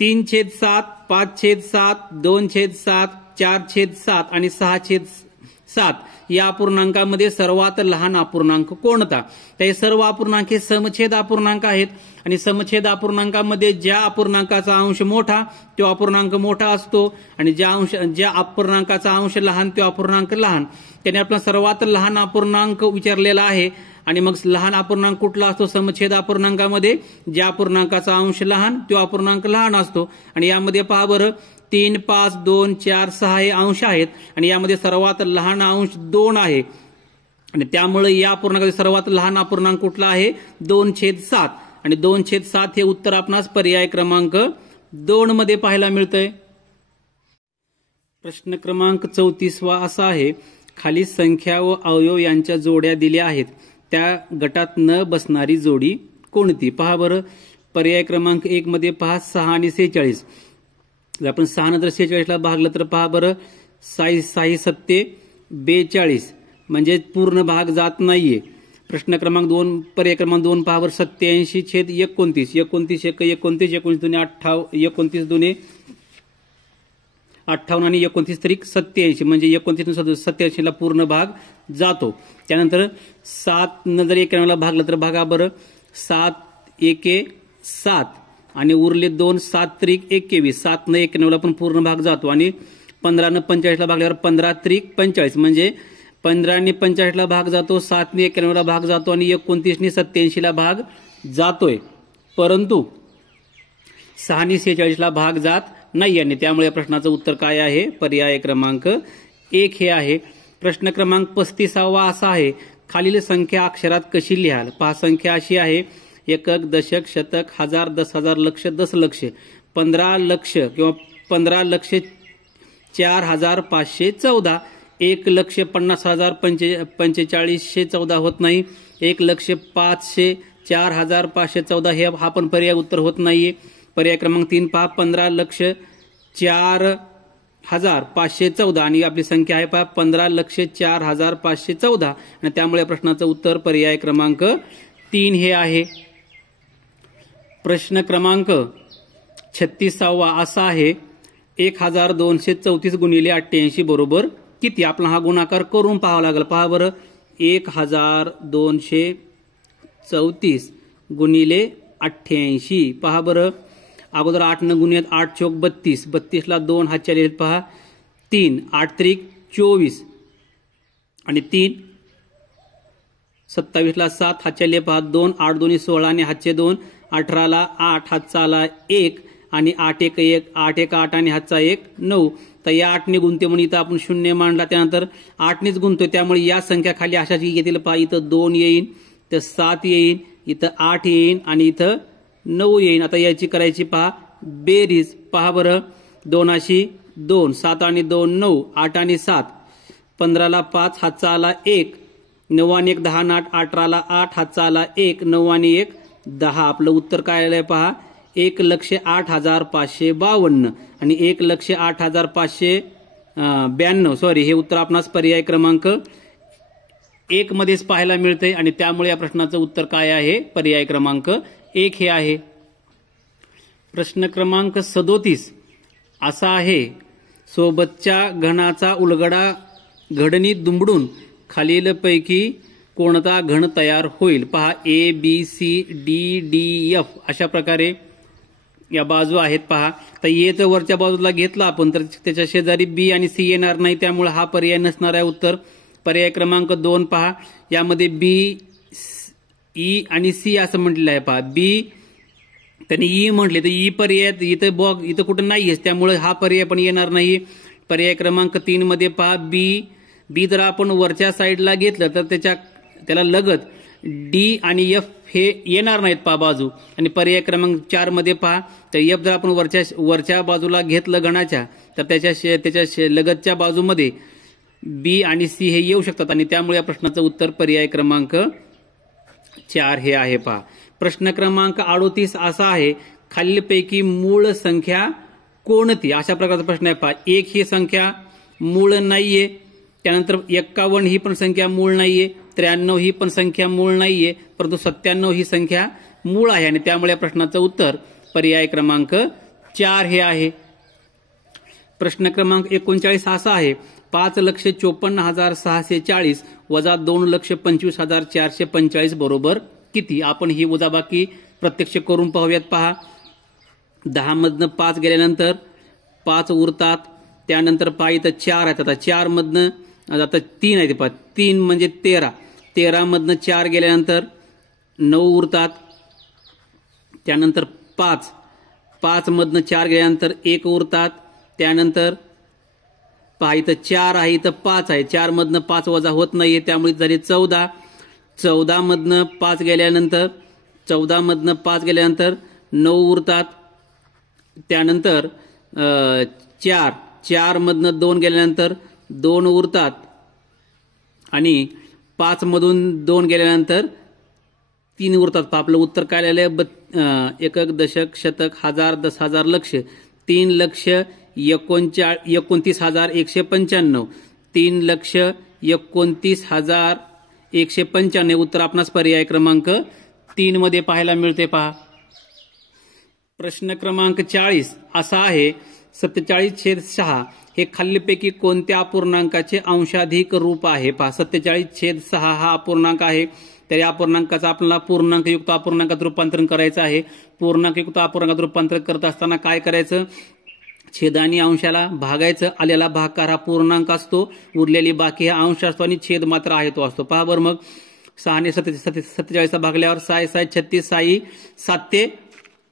3/7 5/7 2/7 4/7 आणि 6/7 या अपूर्णांकामध्ये सर्वात लहान अपूर्णांक कोणता. तर हे सर्व अपूर्णांक हे समछेद अपूर्णांक आहेत आणि समछेद अपूर्णांकामध्ये ज्या अपूर्णांकाचा अंश मोठा तो अपूर्णांक मोठा असतो आणि ज्या अपूर्णांकाचा अंश लहान तो अपूर्णांक लहान. त्याने आपला सर्वात लहान अपूर्णांक विचारलेला आहे आणि मग लहान अपूर्णांक कुठला असतो समछेद अपूर्णांकामध्ये ज्या अपूर्णांकाचा अंश लहान तो अपूर्णांक लहान असतो आणि यामध्ये पहा बरं 3 5 2 4 6 हे अंश आहेत आणि यामध्ये सर्वात लहान अंश 2 आहे आणि त्यामुळे या अपूर्णांकातील सर्वात लहान अपूर्णांक कुठला आहे 2/7 आणि 2/7 हे उत्तर आपणास पर्याय क्रमांक 2 मध्ये पाहायला मिळतंय. प्रश्न क्रमांक 34 असा आहे, खाली संख्या व अवयव यांच्या जोड्या दिल्या आहेत त्या गटात न बसणारी जोडी कोणती. पहा बरं पर्याय क्रमांक 1 मध्ये पहा 6 आणि 46. जर आपण 6 नंतर 46 ला भागलं तर पहा बरं 6 7 42 म्हणजे पूर्ण भाग जात नाहीये. प्रश्न क्रमांक 2 पर्याय क्रमांक 2 पहा बरं 87/29 29 1 29 29 दुने 29 दुने 58 आणि 29 त्रिक 87 म्हणजे 29 87 ला पूर्ण भाग जातो. त्यानंतर 7 न जर 91 ला भागलं तर भागा बरं 7 1 7 आणि उरले 2 7 त्रिक 21 7 न 91 ला पण पूर्ण भाग जातो आणि 15 न 45 ला भागल्यावर 15 त्रिक 45 म्हणजे 15 ने 45 ला भाग जातो, 7 ने 91 ला भाग जातो आणि 29 ने 87 ला भाग जातोय परंतु 6 ने 46 ला भाग जात नाही आणि त्यामुळे या प्रश्नाचं उत्तर काय आहे? पर्याय क्रमांक 1 हे आहे. प्रश्न क्रमांक 35 असा आहे, खालील संख्या अक्षरात कशी लिहाल? पहा, संख्या अशी आहे: एकक, दशक, शतक, हजार, 10,000, लक्ष, दशलक्ष, 15 लक्ष किंवा 15,04,514, 1,50,000, 4514 होत नाही, 1,05,000, 4,514 हे हा पण पर्याय उत्तर होत नाहीये. पर्याय क्रमांक 3 पहा, 15,04,514 आणि आपली संख्या आहे पहा 15,04,514 आणि त्यामुळे प्रश्नाचं उत्तर पर्याय क्रमांक 3 हे आहे. प्रश्न क्रमांक 36 असा आहे, 1,234 गुणिले 88 बरोबर किती? आपला हा गुणाकार करून पाहावा लागेल. पहा बरं, 1,234 गुणिले 88. पहा बरं, अगोदर 8 न गुणिले 8 चौक 32, 32 ला 2 हातच्या लिहिलेत पहा 3, 8 त्रिक 24 आणि 3, 27 ला 7 हातच्या लिहिले पहा 2, 8 दोन्ही 16 आणि हातचे 2, 18 ला 8 हातचा आला 1 आणि 8 1 1, 8 1 8 आणि हातचा 1 9. तर या 8 ने गुणते म्हणून इथं आपण 0 मांडला, त्यानंतर 8 नेच गुणतोय त्यामुळे या संख्या खाली अशाच येतील पहा. इथं 2 येईन, इथं 7 येईन, इथं 8 येईन आणि इथं 9 येईन. आता याची करायची पहा बेरीज. पहा बरं, 2 अशी 2, 7 आणि 2 9, 8 आणि 7, 15 ला 5 हातचा आला 1, 9 आणि 1 10 आणि 8, 18 ला 8 हातचा आला 1, 9 आणि 1 10. आपलं उत्तर काय आलंय पहा, 1,08,552 आणि 1,08,592. सॉरी, हे उत्तर आपणास पर्याय क्रमांक 1 मध्येच पाहायला मिळतंय आणि त्यामुळे या प्रश्नाचं उत्तर काय आहे? पर्याय क्रमांक 1 हे आहे. प्रश्न क्रमांक 37 असा आहे, सोबतच्या घनाचा उलगडा घडणीत दुमडून खालीलपैकी कोणता घन तयार होईल? पहा, ABCDDF अशा प्रकारे या बाजू आहेत पहा. तर ए तर वरच्या बाजूला घेतला आपण तर त्याच्या शेजारी बी आणि सी येणार नाही, त्यामुळे हा पर्याय नसणार आहे उत्तर. पर्याय क्रमांक 2 पहा, यामध्ये बी, ई आणि सी असं म्हटलेलं आहे पहा. बी त्यांनी ई म्हटले तर ई पर्याय इथं कुठं नाहीये, त्यामुळे हा पर्याय पण येणार नाही. पर्याय क्रमांक 3 मध्ये पहा, बी जर आपण वरच्या साईडला घेतलं तर त्याला लगत डी आणि एफ हे येणार नाहीत पहा बाजू. आणि पर्याय क्रमांक 4 मध्ये पहा, तर एफ जर आपण वरच्या बाजूला घेतलं गणाच्या तर त्याच्या लगतच्या बाजूमध्ये बी आणि सी हे येऊ शकतात आणि त्यामुळे या प्रश्नाचं उत्तर पर्याय क्रमांक 4 हे आहे पहा. प्रश्न क्रमांक 38 असा आहे, खालीलपैकी मूळ संख्या कोणती? अशा प्रकारचा प्रश्न आहे पहा. 1 ही संख्या मूळ नाहीये, त्यानंतर 51 ही पण संख्या मूळ नाहीये, 93 ही पण संख्या मूळ नाहीये, परंतु 97 ही संख्या मूळ आहे आणि त्यामुळे या प्रश्नाचं उत्तर पर्याय क्रमांक 4 हे आहे. प्रश्न क्रमांक 39 असा आहे, 5,54,640 वजा 2,25,445 बरोबर किती? आपण ही वजाबाकी प्रत्यक्ष करून पाहूयात पहा. 10 मधनं 5 गेल्यानंतर 5 उरतात, त्यानंतर पहा इथं 4 आहेत. आता 4 मधनं आता 3 आहे पहा, 3 म्हणजे 13, 13 मधनं 4 गेल्यानंतर 9 उरतात, त्यानंतर 5 मधनं 4 गेल्यानंतर 1 उरतात, त्यानंतर पहा इथं 4 आहे, इथं 5 आहे, 4 मधनं 5 वजा होत नाहीये त्यामुळे झाले 14, 14 मधनं 5 गेल्यानंतर 9 उरतात, त्यानंतर 4 मधनं 2 गेल्यानंतर 2 उरतात आणि 5 मधून 2 गेल्यानंतर 3 उरतात. आपलं उत्तर काय आलेलं आहे? एकक, दशक, शतक, हजार, 10,000, लक्ष, 3,29,195, 3,29,195 उत्तर आपणास पर्याय क्रमांक 3 मध्ये पाहायला मिळते पहा. प्रश्न क्रमांक 40 असा आहे, 47/6 हे खालीलपैकी कोणत्या अपूर्णांकाचे अंशाधिक रूप आहे? पहा, 47/6 हा अपूर्णांक आहे, तर या अपूर्णांकाचं आपल्याला पूर्णांकयुक्त अपूर्णांकात रूपांतरण करायचं आहे. पूर्णांकयुक्त अपूर्णांकात रूपांतरण करत असताना काय करायचं? छेदानी अंशाला भागायचं. आलेला भागाकार हा पूर्णांक असतो, उरलेली बाकी हा अंश असतो आणि छेद मात्र आहे तो असतो. पहा बरं, मग 6 ने 47 भागल्यावर 6 36 36 7 ते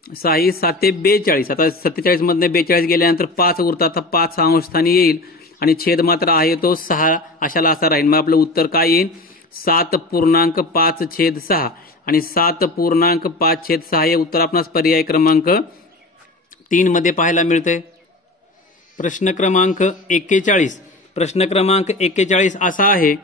6 ही 7 ते 42. आता 47 मधनं 42 गेल्यानंतर 5 उरतात, आता 5 अंश स्थानी येईल आणि छेद मात्र आहे तो 6 अशाला असा राहील. मग आपलं उत्तर काय येईल? 7.5/6 आणि 7.5/6 हे उत्तर आपणास पर्याय क्रमांक 3 मध्ये पाहायला मिळते. प्रश्न क्रमांक 41. प्रश्न क्रमांक 41 असा आहे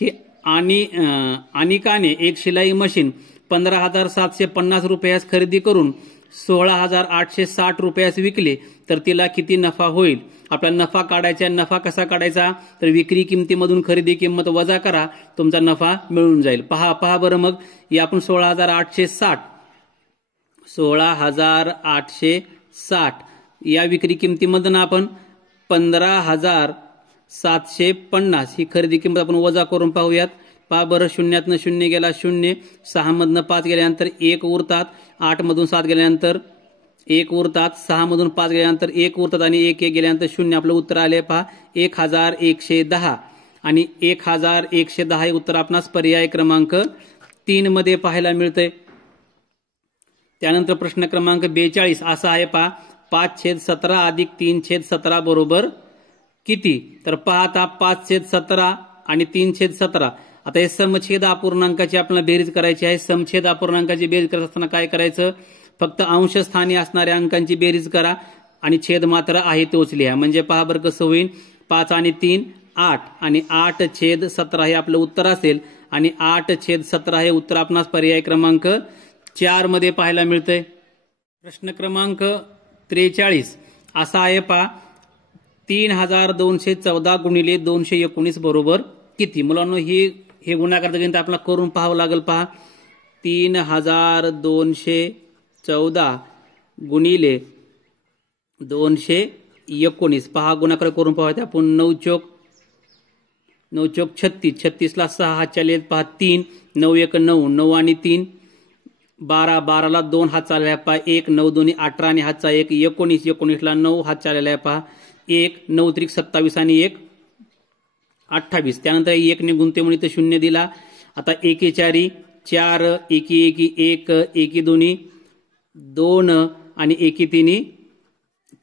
की अनिकाने एक शिलाई मशीन 15,750 रुपयास खरेदी करून 16,860 रुपयास विकले तर तिला किती नफा होईल? आपला नफा काढायचा. नफा कसा काढायचा? तर विक्री किमतीमधून खरेदी किंमत वजा करा, तुमचा नफा मिळून जाईल. पहा बरं, मग या आपण 16,860 या विक्री किमतीमधून आपण 15,750 ही खरेदी किंमत आपण वजा करून पाहूयात. पहा बरं, शून्यातनं शून्य गेला 0, 6 मधनं 5 गेल्यानंतर 1 उरतात, 8 मधून 7 गेल्यानंतर 1 उरतात, 6 मधून 5 गेल्यानंतर 1 उरतात आणि 1 गेल्यानंतर 0. आपलं उत्तर आले पहा 1,110 आणि 1,110 हे उत्तर आपणास पर्याय क्रमांक 3 मध्ये पाहायला मिळतंय. त्यानंतर प्रश्न क्रमांक 42 असा आहे पहा 5/17 अधिक 3/17 बरोबर किती? तर पहा आता 5/17 आणि 3/17 आता हे समछेद अपूर्णांकाची आपल्याला बेरीज करायची आहे. समछेद अपूर्णांकाची बेरीज करत असताना काय करायचं? फक्त अंश स्थानी असणाऱ्या अंकांची बेरीज करा आणि छेद मात्र आहे तोच लिहा. म्हणजे पहा बरं कसं होईल, 5 आणि 3 8 आणि 8/17 हे आपलं उत्तर असेल आणि 8/17 हे उत्तर आपणास पर्याय क्रमांक 4 मध्ये पाहायला मिळतंय. प्रश्न क्रमांक 43 असा आहे पहा 3,214 गुणिले 219 बरोबर किती? मुलांनो हे गुणाकारचं गणित आपल्याला करून पाहावं लागेल. पहा 3,214 गुणिले 219. पहा गुणाकार करून पाहूया आपण. 9 चोक 36, 36ला 6 हातच्या लिहित पहा 3, 9 1 9, 9 आणि 3 12, 12ला 2 हात चाललेला पहा 1, 9 2 18 आणि हातचा 1, 19, 19ला 9 हात चाललेला पहा 1, 9 त्रिक 27 आणि 1 28. त्यानंतर 1 ने गुणते म्हणून इथं 0 दिला. आता 1 4 4, 1 1 1, 1 2 2 आणि 1 3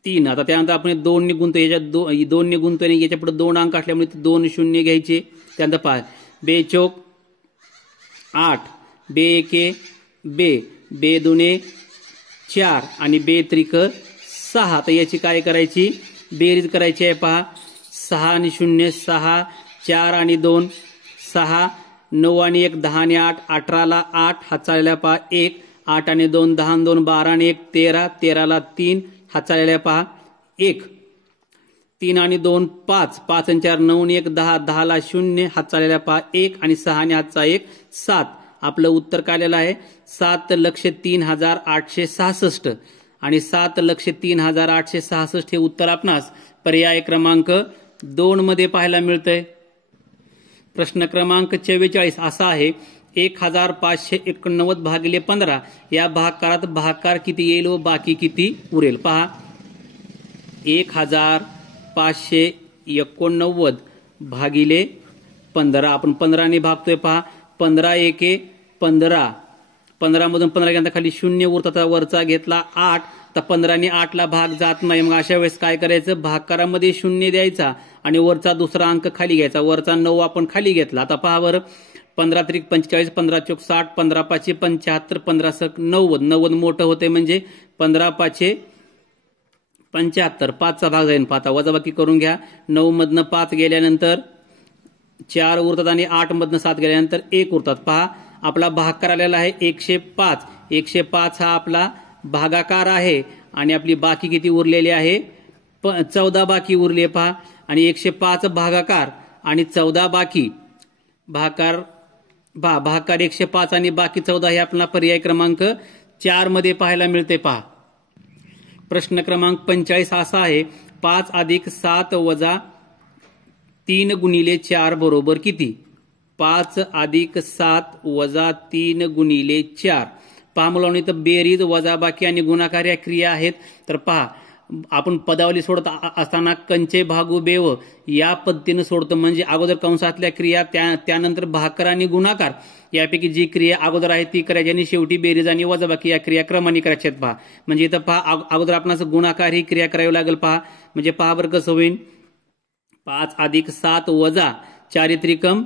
3. आता त्यानंतर आपण 2 ने गुणतो, याच्यात 2 ने गुणतो आणि याच्या पुढे 2 अंक असल्यामुळे 2 0 घ्यायचे. त्यानंतर पहा 2 चोक 8, 2 1 2, 2 2 4 आणि 2 त्रिक 6. तर याची काय करायची? बेरीज करायची आहे. पहा 6 आणि 0 6, 4 आणि 2 6, 9 आणि 1 10 आणि 8 18ला 8 हात चाललेला पहा 1, 8 आणि 2 10 आणि 2 12 आणि 1 13, 13ला 3 हात चाललेला पहा 1, 3 आणि 2 5, 5 आणि 4 9 आणि 1 10, 10ला 0 हात चाललेला पहा 1 आणि 6 आणि हातचा 1 7. आपलं उत्तर काय आलेलं आहे? 7,03,866 आणि 7,03,866 हे उत्तर आपणास पर्याय क्रमांक 2 मध्ये पाहायला मिळतंय. प्रश्न क्रमांक 44 असा आहे 1,589 भागिले 15 या भागाकारात भागाकार किती येईल व बाकी किती उरेल? पहा 1,589 भागिले 15 आपण 15 ने भागतोय. पहा 15 1 15, 15 मधून 15 गेल्यानंतर खाली 0 उरतात, वरचा घेतला 8. तर 15 ने 8 ला भाग जात नाही. मग अशा वेळेस काय करायचं? भागाकारामध्ये 0 द्यायचा आणि वरचा दुसरा अंक खाली घ्यायचा. वरचा 9 आपण खाली घेतला. आता पहा बरं 15 त्रिक 45, 15 चोक 60, 15 5 75, 15 सक 90. 90 मोठं होते म्हणजे 15 5 75. 5चा भाग जाईल. पाहता वजाबाकी करून घ्या. 9 मधनं 5 गेल्यानंतर 4 उरतात आणि 8 मधनं 7 गेल्यानंतर 1 उरतात. पहा आपला भागाकार आलेला आहे 105. 105 हा आपला भागाकार आहे आणि आपली बाकी किती उरलेली आहे? 14 बाकी उरली. पहा आणि 105 भागाकार आणि 14 बाकी. भागाकार 105 आणि बाकी 14 हे आपला पर्याय क्रमांक 4 मध्ये पाहायला मिळते. पहा प्रश्न क्रमांक 45 असा आहे 5 अधिक 7 वजा 3 गुणिले 4 बरोबर किती? 5 अधिक 7 वजा 3 गुणिले 4. पहा मुलांनी तर बेरीज वजाबाकी आणि गुणाकार या क्रिया आहेत. तर पहा आपण पदावली सोडत असताना कंचे भागू बेव या पद्धतीने सोडतो, म्हणजे अगोदर कंसातल्या क्रिया त्यानंतर भाकर आणि गुणाकार यापैकी जी क्रिया अगोदर आहे ती करायची आणि शेवटी बेरीज आणि वजाबाकी या क्रिया क्रमाने करायच्या आहेत पहा. म्हणजे इथं पहा अगोदर आपणास गुणाकार ही क्रिया करावी लागेल पहा. म्हणजे पहा बरं कसं होईल. 5 + 7 वजा 4 त्रिकम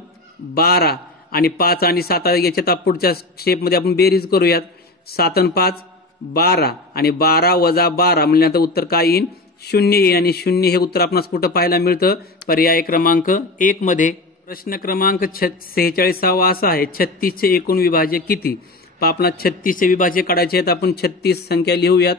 12 आणि 5 आणि 7 याच्यात पुढच्या स्टेपमध्ये आपण बेरीज करूयात. 7 आणि 5 12 आणि 12 वजा 12 म्हणल्यानंतर उत्तर काय येईल 0 येईल आणि 0 हे उत्तर आपणास कुठं पाहायला मिळतं पर्याय क्रमांक 1 मध्ये. प्रश्न क्रमांक 46 असा आहे 36 चे एकूण विभाज्य किती. पहा आपल्याला 36 चे विभाज्य काढायचे आहेत. आपण 36 संख्या लिहूयात.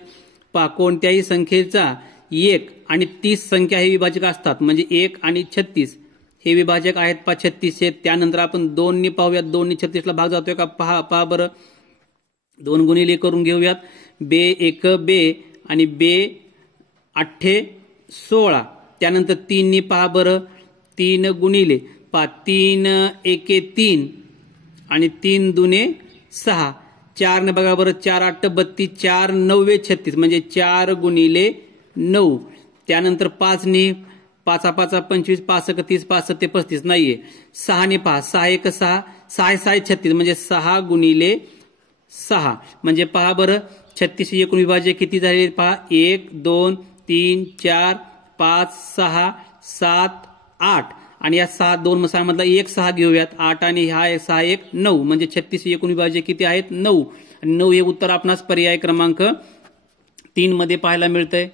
पहा कोणत्याही संख्येचा 1 आणि 30 संख्या हे विभाजक असतात, म्हणजे 1 आणि 36 हे विभाजक आहेत पहा 36 चे. त्यानंतर आपण 2 नी पाहूयात. 2 नी 36 ला भाग जातोय का पहा बरं. 2 गुणिले करून घेऊयात. बे 1 बे आणि बे 8 16. त्यानंतर 3 नी पहा बरं. 3 गुणिले पहा 3 1 3 आणि 3 दुने 6. 4 ने बघा बरं. 4 8 32 4 9 36 म्हणजे 4 गुणिले 9. त्यानंतर 5 नी 5 5 25 5 30 5 7 35 नाहीये. 6 ने पहा 6 1 6 6 6 36 म्हणजे 6 गुणिले 6 म्हणजे पहा बरं 36 एकूण विभाज्य किती झाले पहा 1 2 3 4 5 6 7 8 आणि या 6 2 6 मधला 1 6 घेऊयात. 8 आणि हा 6 1 9 म्हणजे 36 एकूण विभाज्य किती आहेत 9 आणि 9 हे उत्तर आपणास पर्याय क्रमांक 3 मध्ये पाहायला मिळतंय.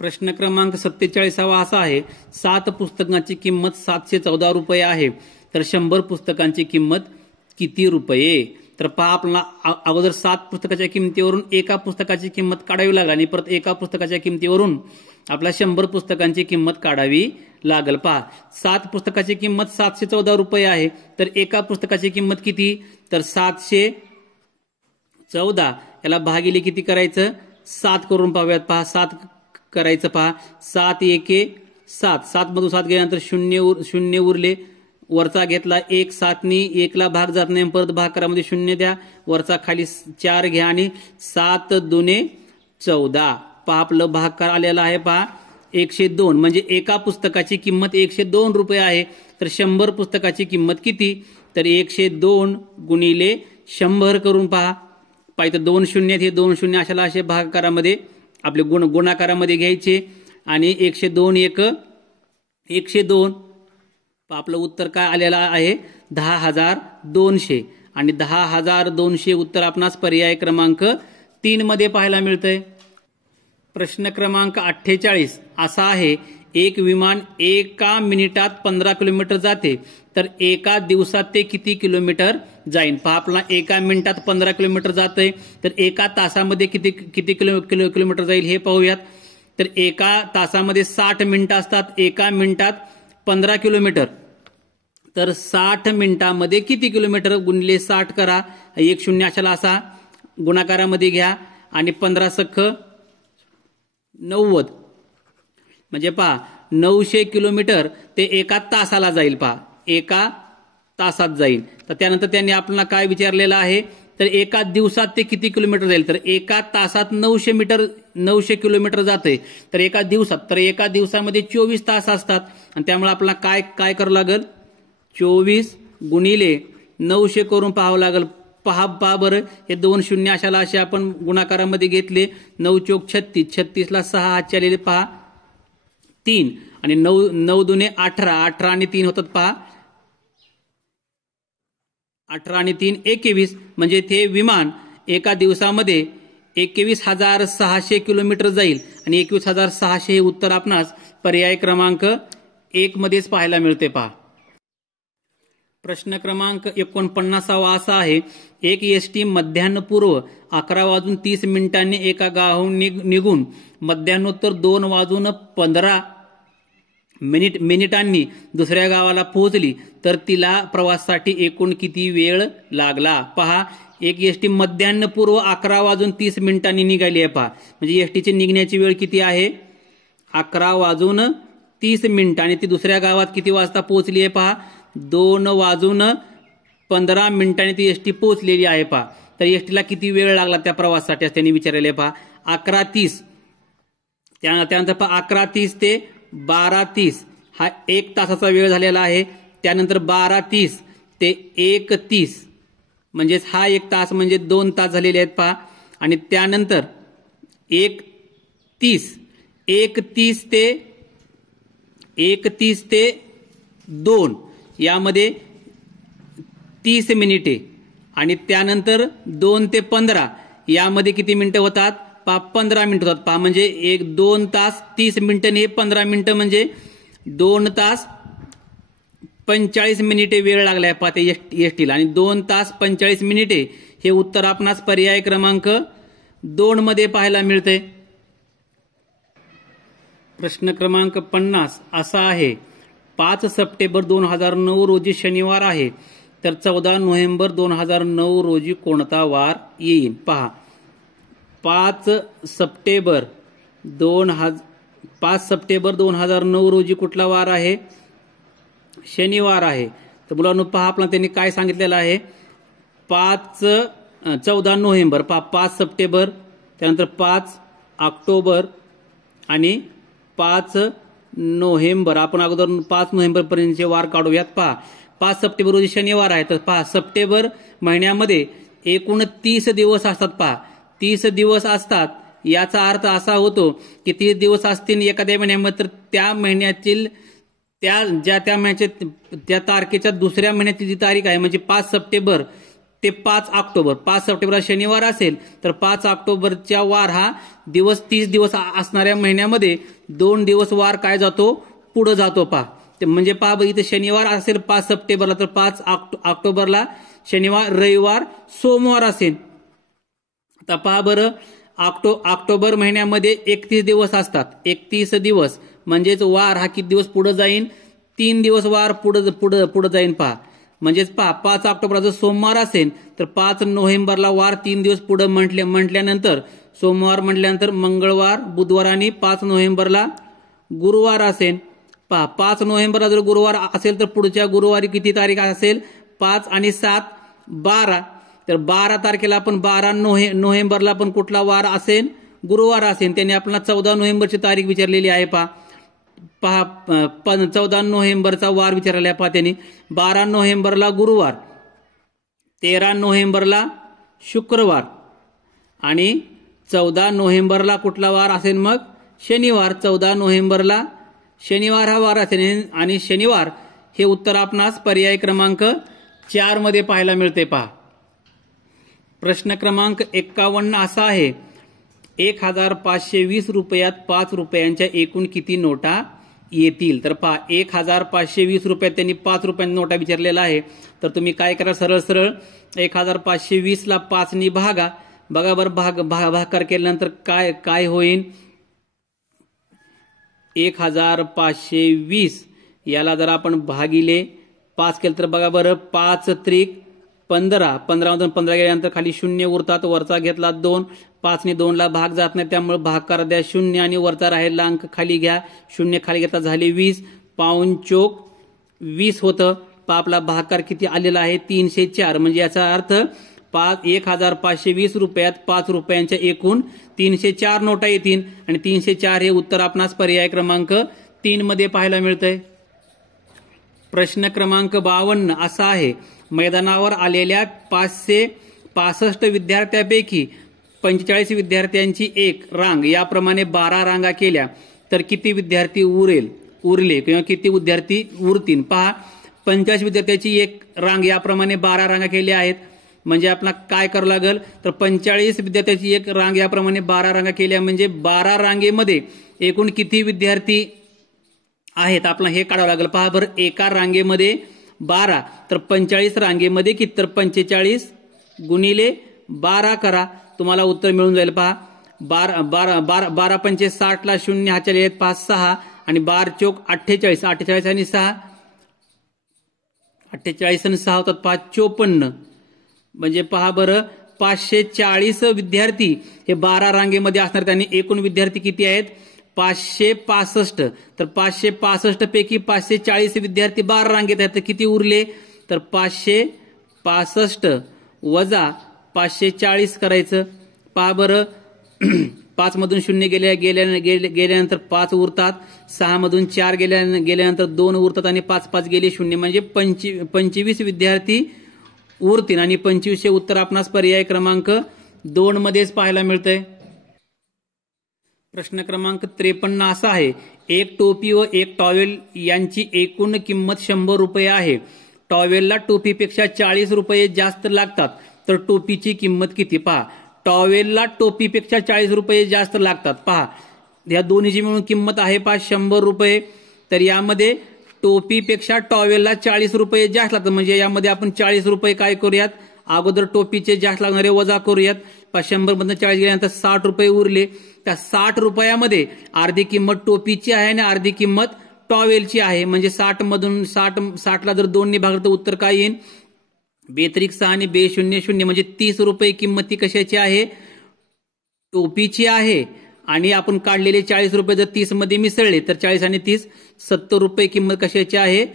प्रश्न क्रमांक 47 असा आहे 7 पुस्तकांची किंमत 714 रुपये आहे, तर 100 पुस्तकांची किंमत किती रुपये. तर पहा आपल्याला अगोदर 7 पुस्तकाच्या किमतीवरून एका पुस्तकाची किंमत काढावी लागेल आणि परत एका पुस्तकाच्या किमतीवरून आपल्याला 100 पुस्तकांची किंमत काढावी लागेल. पहा 7 पुस्तकाची किंमत 714 रुपये आहे, तर एका पुस्तकाची किंमत किती तर 714 याला भागिले किती करायचं 7 करून पाहूयात. पहा 7 करायचं पहा 7 1 7 7 मधून 7 गेल्यानंतर 0 उरले. वरचा घेतला 1 7 नी 1 ला भाग जात नाही, परत भागाकारामध्ये 0 द्या. वरचा खाली 4 घ्या आणि 7 दुने 14. पहा आपलं भागाकार आलेला आहे पहा 102 म्हणजे एका पुस्तकाची किंमत 102 रुपये आहे, तर 100 पुस्तकाची किंमत किती तर 102 गुणिले 100 करून पहा. इथं 2 शून्य हे 2 शून्य अशाला असे भागाकारामध्ये आपले गुणाकारामध्ये घ्यायचे आणि 102 1 102. आपलं उत्तर काय आलेलं आहे 10,200 आणि 10,200 उत्तर आपणास पर्याय क्रमांक 3 मध्ये पाहायला मिळतंय. प्रश्न क्रमांक 48 असा आहे एक विमान 1 मिनिटात 15 किलोमीटर जाते, तर एका दिवसात ते किती किलोमीटर जाईल. पहा आपला 1 मिनिटात 15 किलोमीटर जातंय, तर एका तासामध्ये किती किलोमीटर जाईल हे पाहूयात. तर एका तासामध्ये 60 मिनिटं असतात, 1 मिनिटात 15 किलोमीटर, तर 60 मिनिटांमध्ये किती किलोमीटर गुणिले 60 करा. 1 0 अशाला असा गुणाकारामध्ये घ्या आणि 15 सख 90 म्हणजे पहा 900 किलोमीटर ते एका तासाला जाईल. पहा एका तासात जाईल. तर त्यानंतर त्यांनी आपल्याला काय विचारलेलं आहे तर एका दिवसात ते किती किलोमीटर जाईल. तर एका तासात 900 किलोमीटर जाते, तर एका दिवसामध्ये 24 तास असतात आणि त्यामुळे आपल्याला काय करावं लागेल 24 गुणिले 900 करून पाहावं लागेल. पहा बरं हे 2 शून्य अशाला असे आपण गुणाकारामध्ये घेतले. 9 चोक 36 36 ला 6 हातचे आलेले पहा 3 आणि 9 दुने 18 18 आणि 3 होतात पहा 18 आणि 3 21 म्हणजे ते विमान एका दिवसामध्ये 21,600 किलोमीटर जाईल आणि 21,600 हे उत्तर आपणास पर्याय क्रमांक 1 मध्येच पाहायला मिळते. पहा प्रश्न क्रमांक 49 असा आहे एक एसटी मध्यान्हपूर्व 11:30 एका गावाहून निघून मध्यान्होत्तर 2:15 मिनिटांनी दुसऱ्या गावाला पोहोचली, तर तिला प्रवासासाठी एकूण किती वेळ लागला. पहा एक एसटी मध्यान्हपूर्व 11:30 निघाली आहे. पहा म्हणजे एसटीची निघण्याची वेळ किती आहे 11:30 आणि ती दुसऱ्या गावात किती वाजता पोहोचली आहे पहा 2:15 ती एसटी पोहोचलेली आहे. पहा तर एसटीला किती वेळ लागला त्या प्रवासासाठी त्यांनी विचारले. पहा 11:30 त्यानंतर 11:30 ते 12:30 हा 1 तासाचा वेळ झालेला आहे. त्यानंतर 12:30 ते 1:30 म्हणजेच हा 1 तास म्हणजे 2 तास झालेले आहेत पहा. आणि त्यानंतर 1:30 ते 2 यामध्ये 30 मिनिटे. आणि त्यानंतर 2 ते 15 यामध्ये किती मिनिटं होतात पहा 15 मिनिटं होतात पहा. म्हणजे 2 तास 30 मिनिटं आणि 15 मिनिटं म्हणजे 2 तास 45 मिनिटे वेळ लागलाय पहा ते एसटीला. आणि 2 तास 45 मिनिटे हे उत्तर आपणास पर्याय क्रमांक 2 मध्ये पाहायला मिळते. प्रश्न क्रमांक 50 असा आहे. 5 सप्टेंबर 2009 रोजी शनिवार आहे, तर 14 नोव्हेंबर 2009 रोजी कोणता वार येईल पहा. 5 सप्टेंबर 2009 रोजी कुठला वार आहे? शनिवार आहे. तर मुलांनो पहा आपल्याला त्यांनी काय सांगितलेलं आहे. 14 नोव्हेंबर पहा, 5 सप्टेंबर, त्यानंतर 5 ऑक्टोबर आणि 5 नोव्हेंबर. आपण अगोदर 5 नोव्हेंबर पर्यंतचे वार काढूयात पहा. 5 सप्टेंबर रोजी शनिवार आहे, तर पहा सप्टेंबर महिन्यामध्ये एकूण 30 दिवस असतात पहा. 30 दिवस असतात याचा अर्थ असा होतो की 30 दिवस असतील एखाद्या महिन्यामध्ये, तर त्या महिन्यातील त्या महिन्याच्या त्या तारखेच्या दुसऱ्या महिन्याची जी तारीख आहे म्हणजे 5 सप्टेंबर ते 5 ऑक्टोबर. 5 सप्टेंबरला शनिवार असेल तर 5 ऑक्टोबरच्या वार हा दिवस 30 दिवस असणाऱ्या महिन्यामध्ये 2 दिवस वार काय जातो पुढे जातो पहा. म्हणजे पहा इथे शनिवार असेल 5 सप्टेंबरला, तर 5 ऑक्टोबरला शनिवार, रविवार, सोमवार असेल. आता पहा बरं, ऑक्टोबर महिन्यामध्ये 31 दिवस असतात. 31 दिवस म्हणजेच वार हा किती दिवस पुढे जाईन? 3 दिवस वार पुढे जाईन पहा. म्हणजेच पहा 5 ऑक्टोबरला जर सोमवार असेल तर 5 नोव्हेंबरला वार 3 दिवस पुढे म्हटल्यानंतर सोमवार म्हटल्यानंतर मंगळवार, बुधवार आणि 5 नोव्हेंबरला गुरुवार असेल पहा. 5 नोव्हेंबरला जर गुरुवार असेल तर पुढच्या गुरुवारी किती तारीख असेल? 5 आणि 7 12. तर 12 तारखेला आपण 12 नोव्हेंबरला पण कुठला वार असेल? गुरुवार असेल. त्यांनी आपल्याला 14 नोव्हेंबरची तारीख विचारलेली आहे पहा. 14 नोव्हेंबरचा वार विचारलेला आहे पहा त्यांनी. 12 नोव्हेंबरला गुरुवार, 13 नोव्हेंबरला शुक्रवार आणि 14 नोव्हेंबरला कुठला वार असेल मग? शनिवार. 14 नोव्हेंबरला शनिवार हा वार असेल. आणि शनिवार हे उत्तर आपणास पर्याय क्रमांक 4 मध्ये पाहायला मिळते पहा. प्रश्न क्रमांक 51 असा आहे. 1520 रुपयात 5 रुपयांच्या एकूण किती नोटा येतील? तर पहा 1520 रुपयात त्यांनी 5 रुपयांच्या नोटा विचारलेला आहे. तर तुम्ही काय करा, सरळ सरळ 1520 ला 5 नी भागा. बघा बरं, भागाकार केल्यानंतर काय होईल? 1520 याला जर आपण भागिले 5 केलं तर बघा बरं, 5 त्रिक 15, 15 मधून 15 गेल्यानंतर खाली 0 उरतात, वरचा घेतला 2, 5 ने 2 ला भाग जात नाही, त्यामुळे भागाकार द्या 0 आणि वरचा राहिलेला अंक खाली घ्या. 0 खाली घेतला झाले 20, पाऊण चोक 20 होतं. आपला भागाकार किती आलेला आहे? 304. म्हणजे याचा अर्थ 1520 रुपयात 5 रुपयांच्या एकूण 304 नोटा येतील. आणि 304 हे उत्तर आपणास पर्याय क्रमांक 3 मध्ये पाहायला मिळतंय. प्रश्न क्रमांक 52 असा आहे. मैदानावर आलेल्या 565 विद्यार्थ्यांपैकी 45 विद्यार्थ्यांची एक रांग याप्रमाणे 12 रांगा केल्या तर किती विद्यार्थी उरले किंवा किती विद्यार्थी उरतील? पहा 45 विद्यार्थ्यांची एक रांग याप्रमाणे 12 रांगा केल्या आहेत. म्हणजे आपल्याला काय करावं लागेल? तर 45 विद्यार्थ्यांची एक रांग याप्रमाणे 12 रांगा केल्या म्हणजे 12 रांगेमध्ये एकूण किती विद्यार्थी आहेत आपल्याला हे काढावं लागेल. पहा बरं, एका रांगेमध्ये 12 तर 45 रांगेमध्ये किती? तर 45 गुणिले 12 करा, तुम्हाला उत्तर मिळून जाईल. पहा 12 पंचे 60 ला 0 हा चले 5 6 आणि 12 चोक 48, 48 आणि 6 48 आणि 6 होतात 54. म्हणजे पहा बरं 540 विद्यार्थी हे 12 रांगेमध्ये असणार. त्यांनी एकूण विद्यार्थी किती आहेत? 565. तर 565 पैकी 540 विद्यार्थी 12 रांगेत आहेत, तर किती उरले? तर 565 वजा 540 करायचं. पहा बरं 5 मधून 0 गेल्यानंतर 5 उरतात, 6 मधून 4 गेल्यानंतर 2 उरतात आणि 5 5 गेले 0 म्हणजे 25 विद्यार्थी उरतील आणि 25 हे उत्तर आपणास पर्याय क्रमांक 2 मध्येच पाहायला मिळतंय. प्रश्न क्रमांक 53 असा आहे, एक टोपी व एक टॉवेल यांची एकूण किंमत 100 रुपये आहे. टॉवेलला टोपीपेक्षा 40 रुपये जास्त लागतात, तर टोपीची किंमत किती? पहा, टॉवेलला टोपीपेक्षा 40 रुपये जास्त लागतात. पहा, या दोन्हीची मिळून किंमत आहे 100 रुपये. तर यामध्ये टोपीपेक्षा टॉवेलला 40 रुपये जास्त लागतात, म्हणजे यामध्ये आपण 40 रुपये काय करूयात, अगोदर टोपीचे जास्त लागणारे वजा करूयात. 100 मधून 40 गेल्यानंतर 60 रुपये उरले. त्या 60 रुपयामध्ये अर्धी किंमत टोपीची आहे आणि अर्धी किंमत टॉवेलची आहे. म्हणजे 60 मधून 60ला जर 2 ने भागलं तर उत्तर काय येईल? बेत्रिक 6 आणि बे 0 0 म्हणजे 30 रुपये किंमत ती कशाची आहे? टोपीची आहे. आणि आपण काढलेले 40 रुपये जर 30 मध्ये मिसळले तर 40 आणि 30 70 रुपये किंमत कशाची आहे?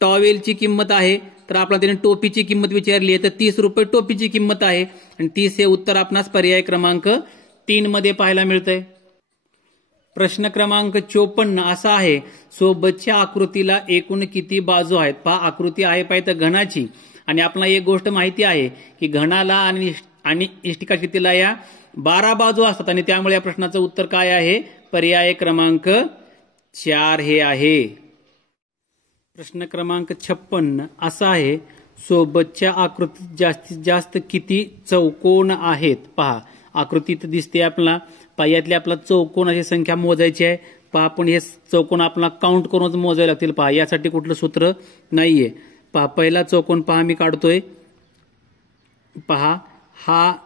टॉवेलची किंमत आहे. तर आपल्याला त्याने टोपीची किंमत विचारली आहे, तर 30 रुपये टोपीची किंमत आहे आणि 30 हे उत्तर आपणास पर्याय क्रमांक 3 मध्ये पाहायला मिळतंय. प्रश्न क्रमांक 54 असा आहे, सोबतच्या आकृतीला एकूण किती बाजू आहेत? पहा, आकृती आहे पाहिजे घनाची आणि आपल्याला एक गोष्ट माहिती आहे की घनाला आणि इष्टिकाकृतीला या 12 बाजू असतात आणि त्यामुळे या प्रश्नाचं उत्तर काय आहे? पर्याय क्रमांक 4 हे आहे. प्रश्न क्रमांक 56 असा आहे, सोबतच्या आकृतीत जास्तीत जास्त किती चौकोन आहेत? पहा, आकृतीत दिसते आपल्याला, पायातली आपल्याला चौकोनाची संख्या मोजायची आहे. पहा, आपण हे चौकोन आपल्याला काउंट करूनच मोजावे लागतील. पहा, यासाठी कुठलं सूत्र नाहीये. पहा, पहिला चौकोन पहा मी काढतोय. पहा, हा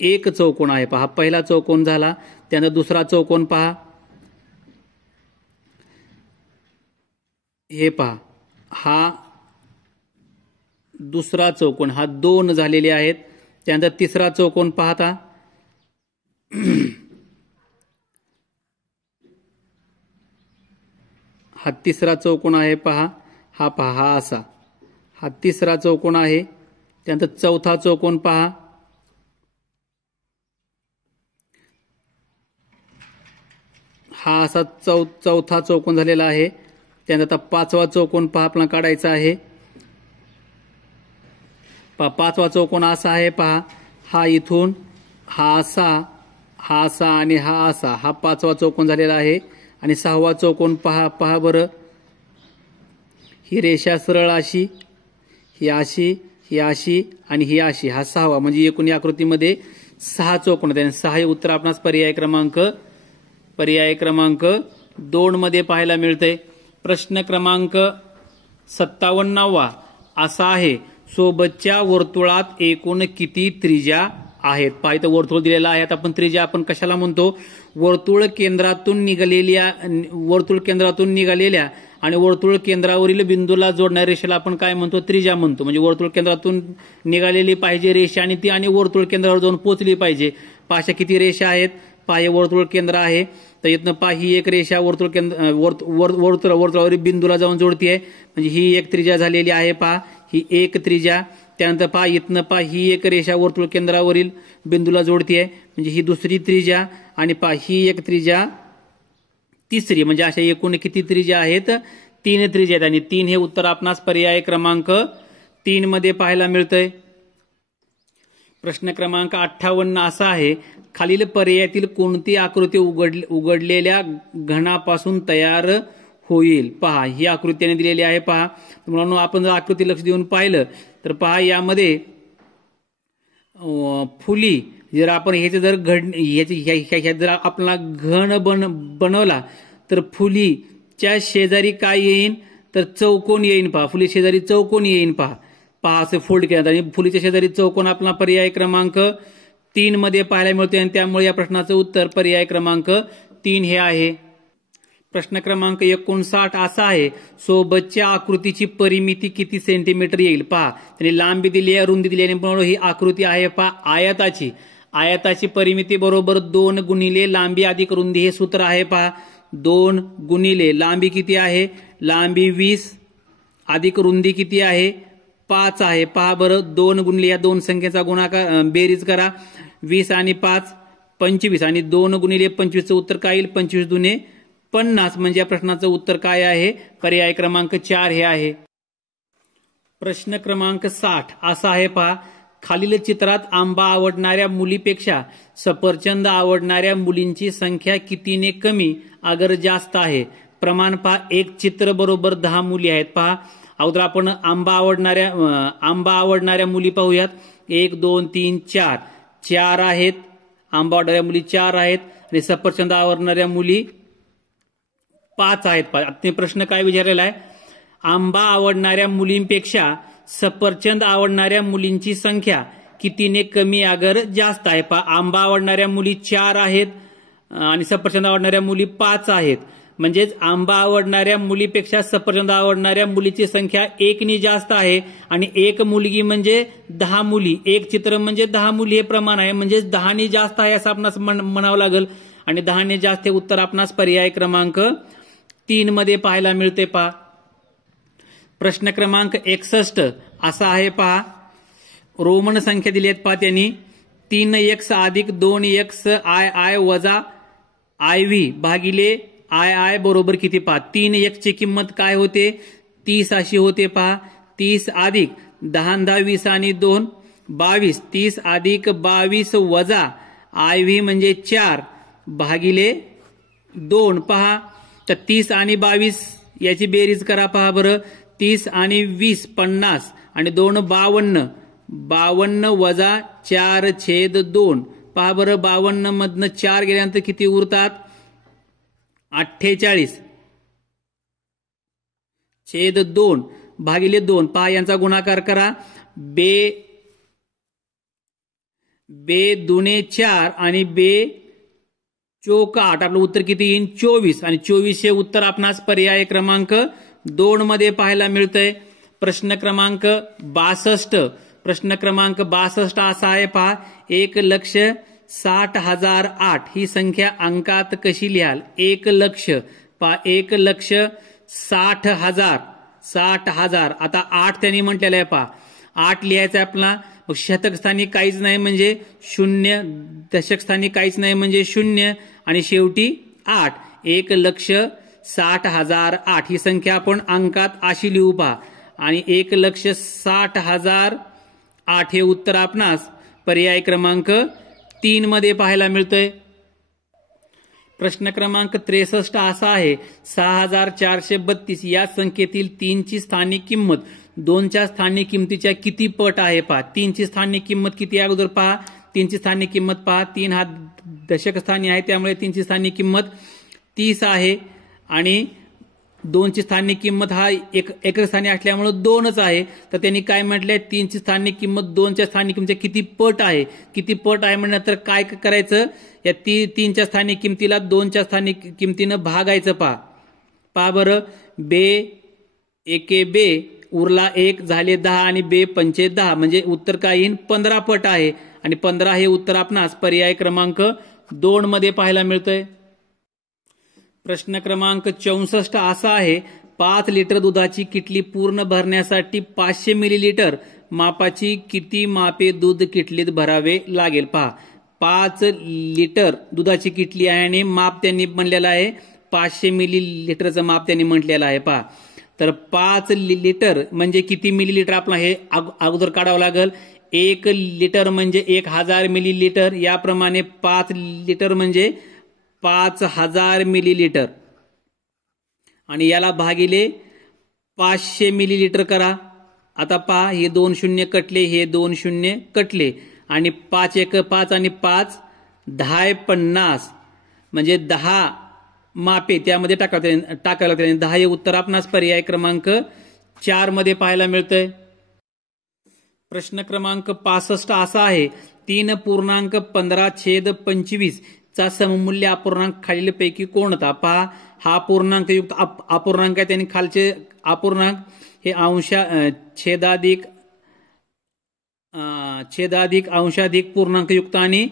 एक चौकोन आहे. पहा, पहिला चौकोन झाला. त्यानंतर दुसरा चौकोन पहा, हे पहा, हा दुसरा चौकोन, हा 2 झालेले आहेत. त्यानंतर तिसरा चौकोन पाहता, हा तिसरा चौकोन आहे. पहा, हा असा, हा तिसरा चौकोन आहे. त्यानंतर चौथा चौकोन पहा, हा असा चौथा चौकोन झालेला आहे. त्यानंतर आता 5वा चौकोन पहा आपल्याला काढायचा आहे. पहा, 5वा चौकोन असा आहे. पहा, हा इथून हा असा आणि हा असा, हा 5वा चौकोन झालेला आहे. आणि 6वा चौकोन पहा बरं, ही रेषा सरळ अशी, ही अशी, ही अशी आणि ही अशी, हा 6वा. म्हणजे एकूण या आकृतीमध्ये 6 चौकोन आहेत. 6 हे उत्तर आपणास पर्याय क्रमांक 2 मध्ये पाहायला मिळते. प्रश्न क्रमांक 57 असा आहे, सोबतच्या वर्तुळात एकूण किती त्रिज्या आहेत? पहा, इथं वर्तुळ दिलेला आहे. आपण त्रिज्या आपण कशाला म्हणतो? वर्तुळ केंद्रातून निघालेल्या आणि वर्तुळ केंद्रावरील बिंदूला जोडणाऱ्या रेषेला आपण काय म्हणतो? त्रिज्या म्हणतो. म्हणजे वर्तुळ केंद्रातून निघालेली पाहिजे रेषा आणि ती आणि वर्तुळ केंद्रावर जाऊन पोहोचली पाहिजे. पहा, अशा किती रेषा आहेत? पहा, हे वर्तुळ केंद्र आहे. तर इथनं पहा, ही एक रेषा वर्तुळावरील बिंदूला जाऊन जोडतीये, म्हणजे ही एक त्रिज्या झालेली आहे. पहा, ही एक त्रिज्या. त्यानंतर पहा, इथनं पहा, ही एक रेषा वर्तुळ केंद्रावरील बिंदूला जोडतीये, म्हणजे ही दुसरी त्रिज्या. आणि पहा, ही एक त्रिज्या तिसरी. म्हणजे अशा एकूण किती त्रिज्या आहेत? 3 त्रिज्या आहेत आणि 3 हे उत्तर आपणास पर्याय क्रमांक 3 मध्ये पाहायला मिळतंय. प्रश्न क्रमांक 58 असा आहे, खालील पर्यायातील कोणती आकृती उघडलेल्या घनापासून तयार होईल? पहा, ही आकृती त्याने दिलेली आहे. पहा, म्हणून आपण जर आकृती लक्ष देऊन पाहिलं तर पहा, यामध्ये फुली जर आपण ह्याचे जर जर आपला घन बनवला तर फुलीच्या शेजारी काय येईन? तर चौकोन येईन. पहा, फुली शेजारी चौकोन येईन. पहा असं फोल्ड केलं आणि फुलीच्या शेजारी चौकोन आपला पर्याय क्रमांक 3 मध्ये पाहायला मिळते आणि त्यामुळे या प्रश्नाचं उत्तर पर्याय क्रमांक 3 हे आहे. प्रश्न क्रमांक 59 असा आहे, सोबतच्या आकृतीची परिमिती किती सेंटीमीटर येईल? पहा, त्यांनी लांबी दिली आहे, रुंदी दिली आहे. ही आकृती आहे पहा आयताची. आयताची परिमिती बरोबर 2 गुणिले लांबी अधिक रुंदी हे सूत्र आहे. पहा, 2 गुणिले लांबी किती आहे? लांबी 20 अधिक रुंदी किती आहे? 5 आहे. पहा बरं, 2 गुणिले या 2 संख्येचा गुणाकार बेरीज करा. 20 आणि 5 25 आणि 2 गुणिले 25चं उत्तर काय येईल? 25 दुने 50. म्हणजे या प्रश्नाचं उत्तर काय आहे? पर्याय क्रमांक 4 हे आहे. प्रश्न क्रमांक 60 असा आहे पहा, खालील चित्रात आंबा आवडणाऱ्या मुलीपेक्षा सफरचंद आवडणाऱ्या मुलींची संख्या कितीने कमी अगर जास्त आहे? प्रमाण पहा, एक चित्र बरोबर 10 मुली आहेत. पहा अगोदर आपण आंबा आवडणाऱ्या मुली पाहूयात. 1 2 3 4 4 आहेत. आंबा आवडणाऱ्या मुली 4 आहेत आणि सफरचंद आवडणाऱ्या मुली 5 आहेत. पहा प्रश्न काय विचारलेला आहे? आंबा आवडणाऱ्या मुलींपेक्षा सफरचंद आवडणाऱ्या मुलींची संख्या कितीने कमी अगर जास्त आहे? पहा आंबा आवडणाऱ्या मुली 4 आहेत आणि सफरचंद आवडणाऱ्या मुली 5 आहेत. म्हणजेच आंबा आवडणाऱ्या मुलीपेक्षा सफरचंद आवडणाऱ्या मुलीची संख्या 1 ने जास्त आहे आणि एक मुलगी म्हणजे 10 मुली. एक चित्र म्हणजे 10 मुली हे प्रमाण आहे. म्हणजेच 10 ने जास्त आहे असं आपणास म्हणावं लागेल आणि 10 ने जास्त हे उत्तर आपणास पर्याय क्रमांक 3 मध्ये पाहायला मिळते. पहा प्रश्न क्रमांक 61 असा आहे. पहा रोमन संख्या दिली आहेत. पहा त्यांनी 3x अधिक 2x आय वजा IV भागिले आय बरोबर किती? पहा 3x ची किंमत काय होते? 30 अशी होते. पहा 30 अधिक 10 10 20 आणि 2 22. 30 अधिक 22 वजा IV म्हणजे 4 भागिले 2. पहा तर 30 आणि 22 याची बेरीज करा. पहा बरं 30 आणि 20 50 आणि 2 52. 52 वजा 4/2. पहा बरं 52 मधनं 4 गेल्यानंतर किती उरतात? 48/2 भागिले 2. पहा यांचा गुणाकार करा. बे दुने 4 आणि बे चोक 8. आपलं उत्तर किती येईल? 24 आणि 24 हे उत्तर आपणास पर्याय क्रमांक 2 मध्ये पाहायला मिळतंय. प्रश्न क्रमांक 62. प्रश्न क्रमांक 62 असा आहे. पहा 1,60,008 ही संख्या अंकात कशी लिहाल? 1,00,000. पहा 1,60,000 60,000. आता 8 त्यांनी म्हटलेलं आहे. पहा 8 लिहायचं आपला. मग शतक स्थानी काहीच नाही म्हणजे 0, दशक स्थानी काहीच नाही म्हणजे 0 आणि शेवटी 8. 1,60,008 ही संख्या आपण अंकात अशी लिहू. पहा आणि 1,60,008 हे उत्तर आपणास पर्याय क्रमांक 3 मध्ये पाहायला मिळतंय. प्रश्न क्रमांक 63 असा आहे. 6,432 या संख्येतील 3 ची स्थानिक किंमत 2 च्या स्थानिक किंमतीच्या किती पट आहे? पहा 3 ची स्थानिक किंमत किती आहे अगोदर पहा. 3 ची स्थानिक किंमत पहा. 3 हा दशक स्थानी आहे त्यामुळे 3 ची स्थानिक किंमत 30 आहे आणि 2 ची स्थानिक किंमत हा एकक स्थानी असल्यामुळे 2च आहे. तर त्यांनी काय म्हटलंय? 3 ची स्थानिक किंमत 2 च्या स्थानिक किंमतीच्या किती पट आहे? किती पट आहे म्हणल्यानंतर काय करायचं? या 3 च्या स्थानिक किंमतीला 2 च्या स्थानिक किंमतीनं भागायचं. पहा बरं बे एके बे उरला 1 झाले 10 आणि बे 5 10 म्हणजे उत्तर काय येईल? 15 पट आहे आणि 15 हे उत्तर आपणास पर्याय क्रमांक 2 मध्ये पाहायला मिळतंय. प्रश्न क्रमांक 64 असा आहे. 5 लिटर दुधाची किटली पूर्ण भरण्यासाठी 500 मिलीलिटर मापाची किती मापे दूध किटलीत भरावे लागेल? पहा 5 लिटर दुधाची किटली आहे आणि माप त्यांनी म्हणलेलं आहे 500 मिलीलिटरचं माप त्यांनी म्हटलेलं आहे. पहा तर 5 लिटर म्हणजे किती मिलीलिटर आपल्याला हे अगोदर काढावं लागेल. 1 लिटर म्हणजे 1000 मिलीलिटर. याप्रमाणे 5 लिटर म्हणजे 5000 मिलीलिटर आणि याला भागिले 500 मिलीलिटर करा. आता पहा हे 2 शून्य कटले, हे 2 शून्य कटले आणि 5 1 5 आणि 5 10 50 म्हणजे 10 मापे त्यामध्ये टाकावं लागते. 10 हे उत्तर आपणास पर्याय क्रमांक 4 मध्ये पाहायला मिळतंय. प्रश्न क्रमांक 65 असा आहे. 3.15/25 चा सममूल्य अपूर्णांक खालीलपैकी कोणता? पहा हा पूर्णांक युक्त अपूर्णांक आहे. त्यांनी खालचे अपूर्णांक हे छेदाधिक अंशाधिक पूर्णांक युक्त आणि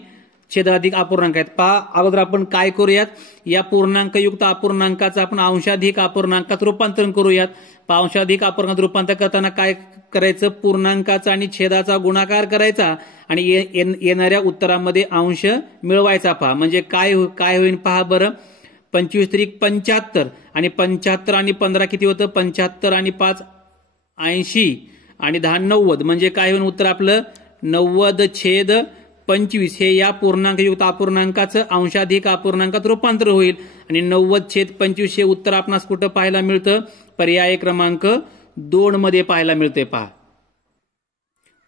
छेदाधिक अपूर्णांक आहेत। पहा अगोदर आपण काय करूयात, या पूर्णांकयुक्त अपूर्णांकाचं आपण अंशाधिक अपूर्णांकात रूपांतरण करूयात। पहा अंशाधिक अपूर्णांकात रूपांतर करताना काय करायचं, पूर्णांकाचा आणि छेदाचा गुणाकार करायचा आणि येणाऱ्या उत्तरामध्ये अंश मिळवायचा। पहा म्हणजे काय होईल पहा बरं, 25 त्रिक 75 आणि 75 आणि 15 किती होतं, 75 आणि 5 80 आणि 10 90 म्हणजे काय होईल उत्तर आपलं 90/25 हे या पूर्णांकयुक्त अपूर्णांकाचं अंशाधिक अपूर्णांकात रूपांतर होईल आणि 90/25 हे उत्तर आपणास कुठं पाहायला मिळतं, पर्याय क्रमांक 2 मध्ये पाहायला मिळते। पहा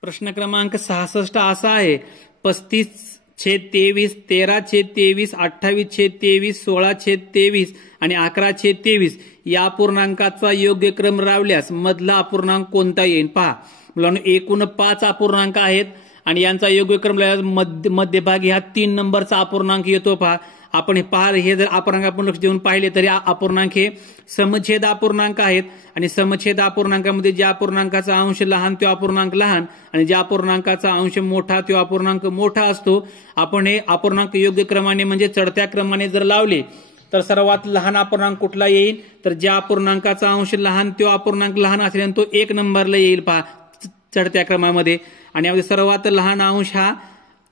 प्रश्न क्रमांक 66 असा आहे, 35/23, 13/23, 28/23, 16/23 आणि 11/23 या अपूर्णांकाचा योग्य क्रम लावल्यास मधला अपूर्णांक कोणता येईल। पहा मुलांनो एकूण 5 अपूर्णांक आहेत आणि यांचा योग्य क्रम लावल्यास मध्यभागी हा 3 नंबरचा अपूर्णांक येतो। पहा आपण हे जर अपूर्णांक आपण लक्ष देऊन पाहिले तरी अपूर्णांक हे समछेद अपूर्णांक आहेत आणि समछेद अपूर्णांकामध्ये ज्या अपूर्णांकाचा अंश लहान तो अपूर्णांक लहान आणि ज्या अपूर्णांकाचा अंश मोठा तो अपूर्णांक मोठा असतो। आपण हे अपूर्णांक योग्य क्रमाने म्हणजे चढत्या क्रमाने जर लावले तर सर्वात लहान अपूर्णांक कुठला येईल, तर ज्या अपूर्णांकाचा अंश लहान तो अपूर्णांक लहान असेल तो 1 नंबरला येईल। पहा चढत्या क्रमामध्ये आणि यामध्ये सर्वात लहान अंश हा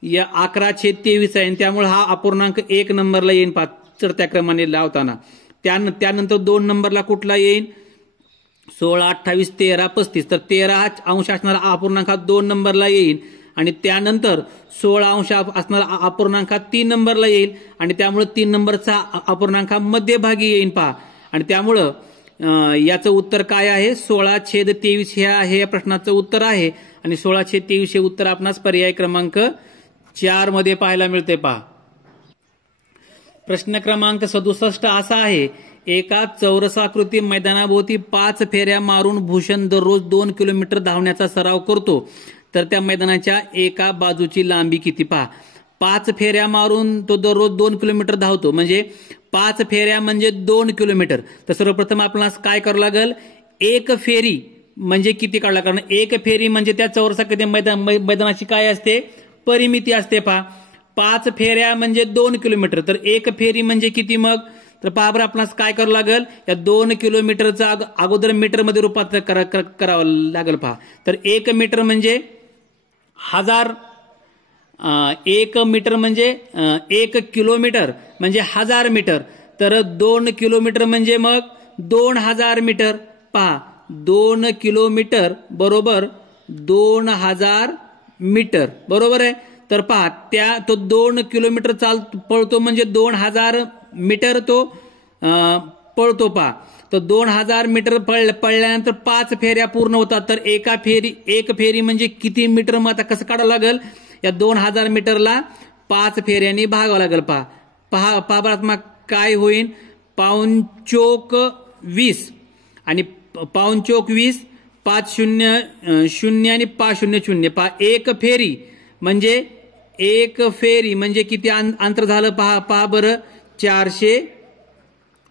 या 11/23 आहे त्यामुळे हा अपूर्णांक 1 नंबरला येईल। पहा चढत्या क्रमाने लावताना त्यानंतर 2 नंबरला कुठला येईल, 16, 28, 13, 35 तर 13 हा अंश असणारा अपूर्णांक 2 नंबरला येईल आणि त्यानंतर 16 अंश असणारा अपूर्णांक 3 नंबरला येईल आणि त्यामुळे 3 नंबरचा अपूर्णांक मध्यभागी येईल। पहा आणि त्यामुळं याचं उत्तर काय आहे, 16/23 हे या प्रश्नाचं उत्तर आहे आणि 16/23 हे उत्तर आपणास पर्याय क्रमांक 4 मध्ये पाहायला मिळते। पहा प्रश्न क्रमांक 67 असा आहे, एका चौरसाकृती मैदानाभोवती 5 फेऱ्या मारून भूषण दररोज 2 किलोमीटर धावण्याचा सराव करतो, तर त्या मैदानाच्या एका बाजूची लांबी किती। पहा 5 फेऱ्या मारून तो दररोज 2 किलोमीटर धावतो म्हणजे 5 फेऱ्या म्हणजे 2 किलोमीटर। तर सर्वप्रथम आपल्याला काय करावं लागेल, एक फेरी म्हणजे किती काढला, कारण एक फेरी म्हणजे त्या चौरसाकृती मैदानाची काय असते, परिमिती असते। पहा 5 फेऱ्या म्हणजे 2 किलोमीटर तर एक फेरी म्हणजे किती मग, तर पहा बरं आपल्याला काय करावं लागेल, या 2 किलोमीटरचा अगोदर मीटरमध्ये रूपांतर करावं लागेल। पहा तर 1 मीटर म्हणजे 1000, 1 मीटर म्हणजे 1 किलोमीटर म्हणजे 1000 मीटर, तर 2 किलोमीटर म्हणजे मग 2000 मीटर। पहा 2 किलोमीटर बरोबर 2000 मीटर बरोबर आहे। तर पहा तो 2 किलोमीटर पळतो म्हणजे 2000 मीटर तो पळतो। पहा तर 2000 मीटर पळल्यानंतर 5 फेऱ्या पूर्ण होतात, तर एक फेरी म्हणजे किती मीटर, मग आता कसं काढावं लागेल, या 2000 मीटरला 5 फेऱ्यांनी भागावं लागेल। पहा मग काय होईल, पाऊण चोक 20 आणि पाऊण चोक 20, 5 0 0 आणि 5 0 0। पहा एक फेरी म्हणजे किती अंतर झालं, पहा बरं 400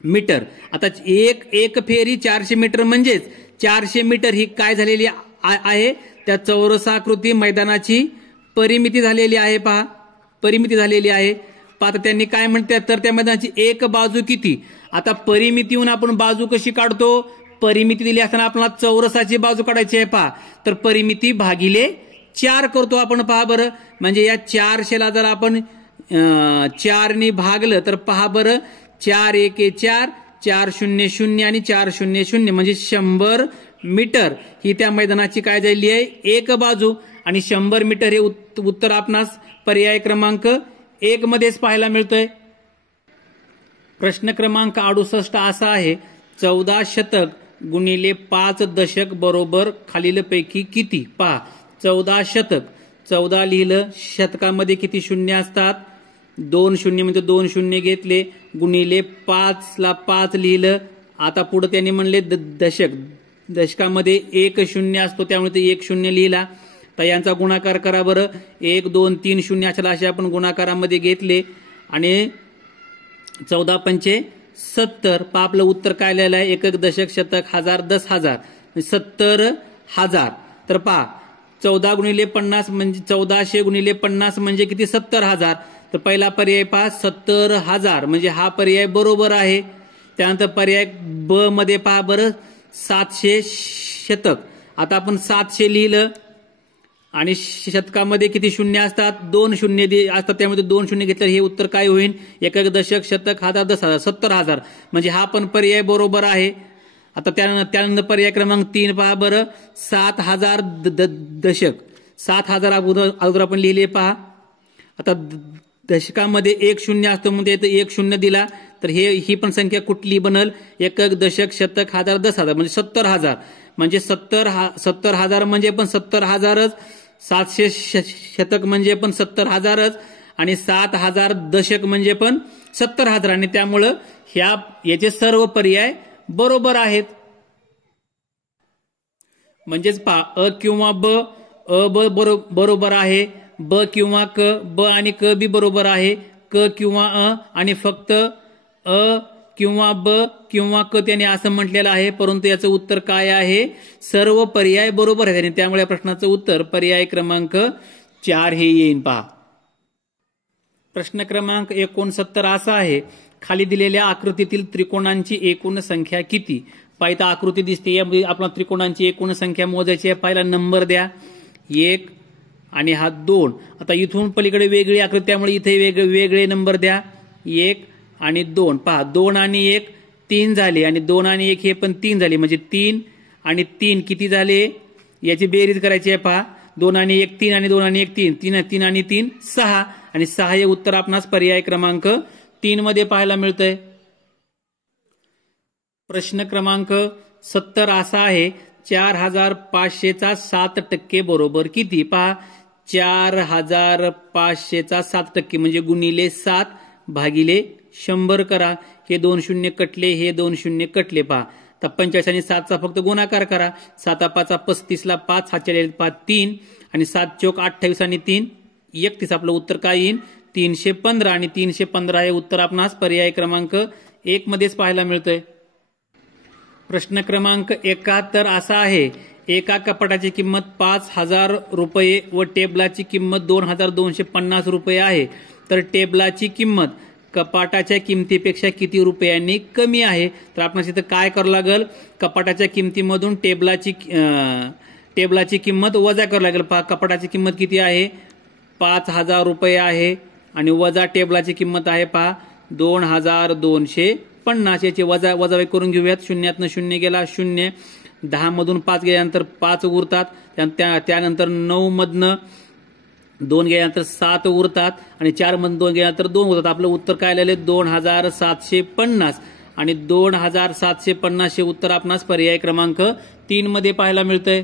मीटर। आता एक फेरी 400 मीटर म्हणजेच 400 मीटर ही काय झालेली आहे, त्या चौरसाकृती मैदानाची परिमिती झालेली आहे। पहा परिमिती झालेली आहे। पहा त्यांनी काय म्हणतात, तर त्या मैदानाची एक बाजू किती, आता परिमितीहून आपण बाजू कशी काढतो, परिमिती दिली असताना आपल्याला चौरसाची बाजू काढायची आहे। पहा तर परिमिती भागिले 4 करतो आपण। पहा बरं म्हणजे या 400ला जर आपण 4 ने भागलं तर पहा बरं 4 1 4, 4 0 0 आणि 4 0 0 म्हणजे 100 मीटर ही त्या मैदानाची काय झालेली आहे, एक बाजू आणि 100 मीटर हे उत्तर आपणास पर्याय क्रमांक 1 मध्येच पाहायला मिळतोय। प्रश्न क्रमांक 68 असा आहे, 14 शतक गुणिले 5 दशक बरोबर खालीलपैकी किती। पहा 14 शतक, 14 लिहिलं, शतकामध्ये किती शून्य असतात, 2 शून्य म्हणजे 2 शून्य घेतले, गुणिले 5ला 5 लिहिलं। आता पुढे त्यांनी म्हणले दशकामध्ये 1 शून्य असतो त्यामुळे ते 1 शून्य लिहिला। तर यांचा गुणाकार करा बरं, 1 2 3 शून्य असे आपण गुणाकारामध्ये घेतले आणि 14 पंचे 70। पहा आपलं उत्तर काय लिहिलं आहे, एकक दशक शतक हजार 10,000 70,000। तर पहा 14 गुणिले 50 म्हणजे 1400 गुणिले 50 म्हणजे किती 70,000। तर पहिला पर्याय पहा 70,000 म्हणजे हा पर्याय बरोबर आहे. त्यानंतर पर्याय ब मध्ये पहा बरं 700 शतक. आता आपण 700 लिहिलं आणि शतकामध्ये किती शून्य असतात? 2 शून्य असतात, त्यामध्ये 2 शून्य घेतलं हे उत्तर काय होईल? एकक दशक शतक हजार 10,000 70,000 म्हणजे हा पण पर्याय बरोबर आहे. आता त्यानंतर पर्याय क्रमांक 3 पहा बरं 7,000 दशक. 7,000 अगोदर आपण लिहिले पहा. आता दशकामध्ये 1 शून्य असतो म्हणजे इथं 1 शून्य दिला तर ही पण संख्या कुठली बनल? एकक दशक शतक हजार 10,000 म्हणजे 70,000 म्हणजे 70,000 म्हणजे पण 70,000च. 700 शतक म्हणजे पण 70,000च आणि 7,000 दशक म्हणजे पण 70,000 आणि त्यामुळं याचे सर्व पर्याय बरोबर आहेत. म्हणजेच पहा अ किंवा ब बरोबर आहे, ब किंवा क ब आणि क बी बरोबर आहे, क किंवा अ आणि फक्त अ किंवा ब किंवा क त्याने असं म्हटलेलं आहे. परंतु याचं उत्तर काय आहे? सर्व पर्याय बरोबर आहेत आणि त्यामुळे या प्रश्नाचं उत्तर पर्याय क्रमांक 4 हे येईल. पहा प्रश्न क्रमांक 69 असा आहे, खाली दिलेल्या आकृतीतील त्रिकोणांची एकूण संख्या किती? पाहिजे आकृती दिसते, यामध्ये आपला त्रिकोणांची एकूण संख्या मोजायची आहे. पहिला नंबर द्या 1 आणि हा 2. आता इथून पलीकडे वेगळी आकृती त्यामुळे इथे वेगळे नंबर द्या 1 आणि 2. पहा 2 आणि 1 3 झाले आणि 2 आणि 1 हे पण 3 झाले म्हणजे 3 आणि 3 किती झाले? याची बेरीज करायची आहे. पहा 2 आणि 1 3 आणि 2 आणि 1 3 3 आणि 3 6 आणि 6 हे उत्तर आपणास पर्याय क्रमांक 3 मध्ये पाहायला मिळतंय. प्रश्न क्रमांक 70 असा आहे, 4,500चा 7% बरोबर किती? पहा 4,500चा 7% म्हणजे गुणिले 7 भागिले 100 करा. हे 2 शून्य कटले, हे 2 शून्य कटले. पहा तर 45 आणि 7चा फक्त गुणाकार करा. 7 5 35 ला 5 हातच्या 5 3 आणि 7 चौक 28 आणि 3 31. आपलं उत्तर काय येईल? 315 आणि 315 हे उत्तर आपणास पर्याय क्रमांक 1 मध्येच पाहायला मिळतंय. प्रश्न क्रमांक 71 असा आहे, एका कपाटाची किंमत 5,000 रुपये व टेबलाची किंमत 2,250 रुपये आहे. तर टेबलाची किंमत कपाटाच्या किमतीपेक्षा किती रुपयांनी कमी आहे? तर आपणास इथं काय करावं लागेल? कपाटाच्या किमतीमधून टेबलाची किंमत वजा करावं लागेल. पहा कपाटाची किंमत किती आहे? 5,000 रुपये आहे आणि वजा टेबलाची किंमत आहे पहा 2,250. याची वजाबाकी करून घेऊयात. शून्यातनं शून्य गेला 0, 10 मधून 5 गेल्यानंतर 5 उरतात. त्यानंतर 9 मधनं 2 गेल्यानंतर 7 उरतात आणि 4 मधून 2 गेल्यानंतर 2 उरतात. आपलं उत्तर काय आलेलं आहे? 2,750 आणि 2,750 हे उत्तर आपणास पर्याय क्रमांक 3 मध्ये पाहायला मिळतंय.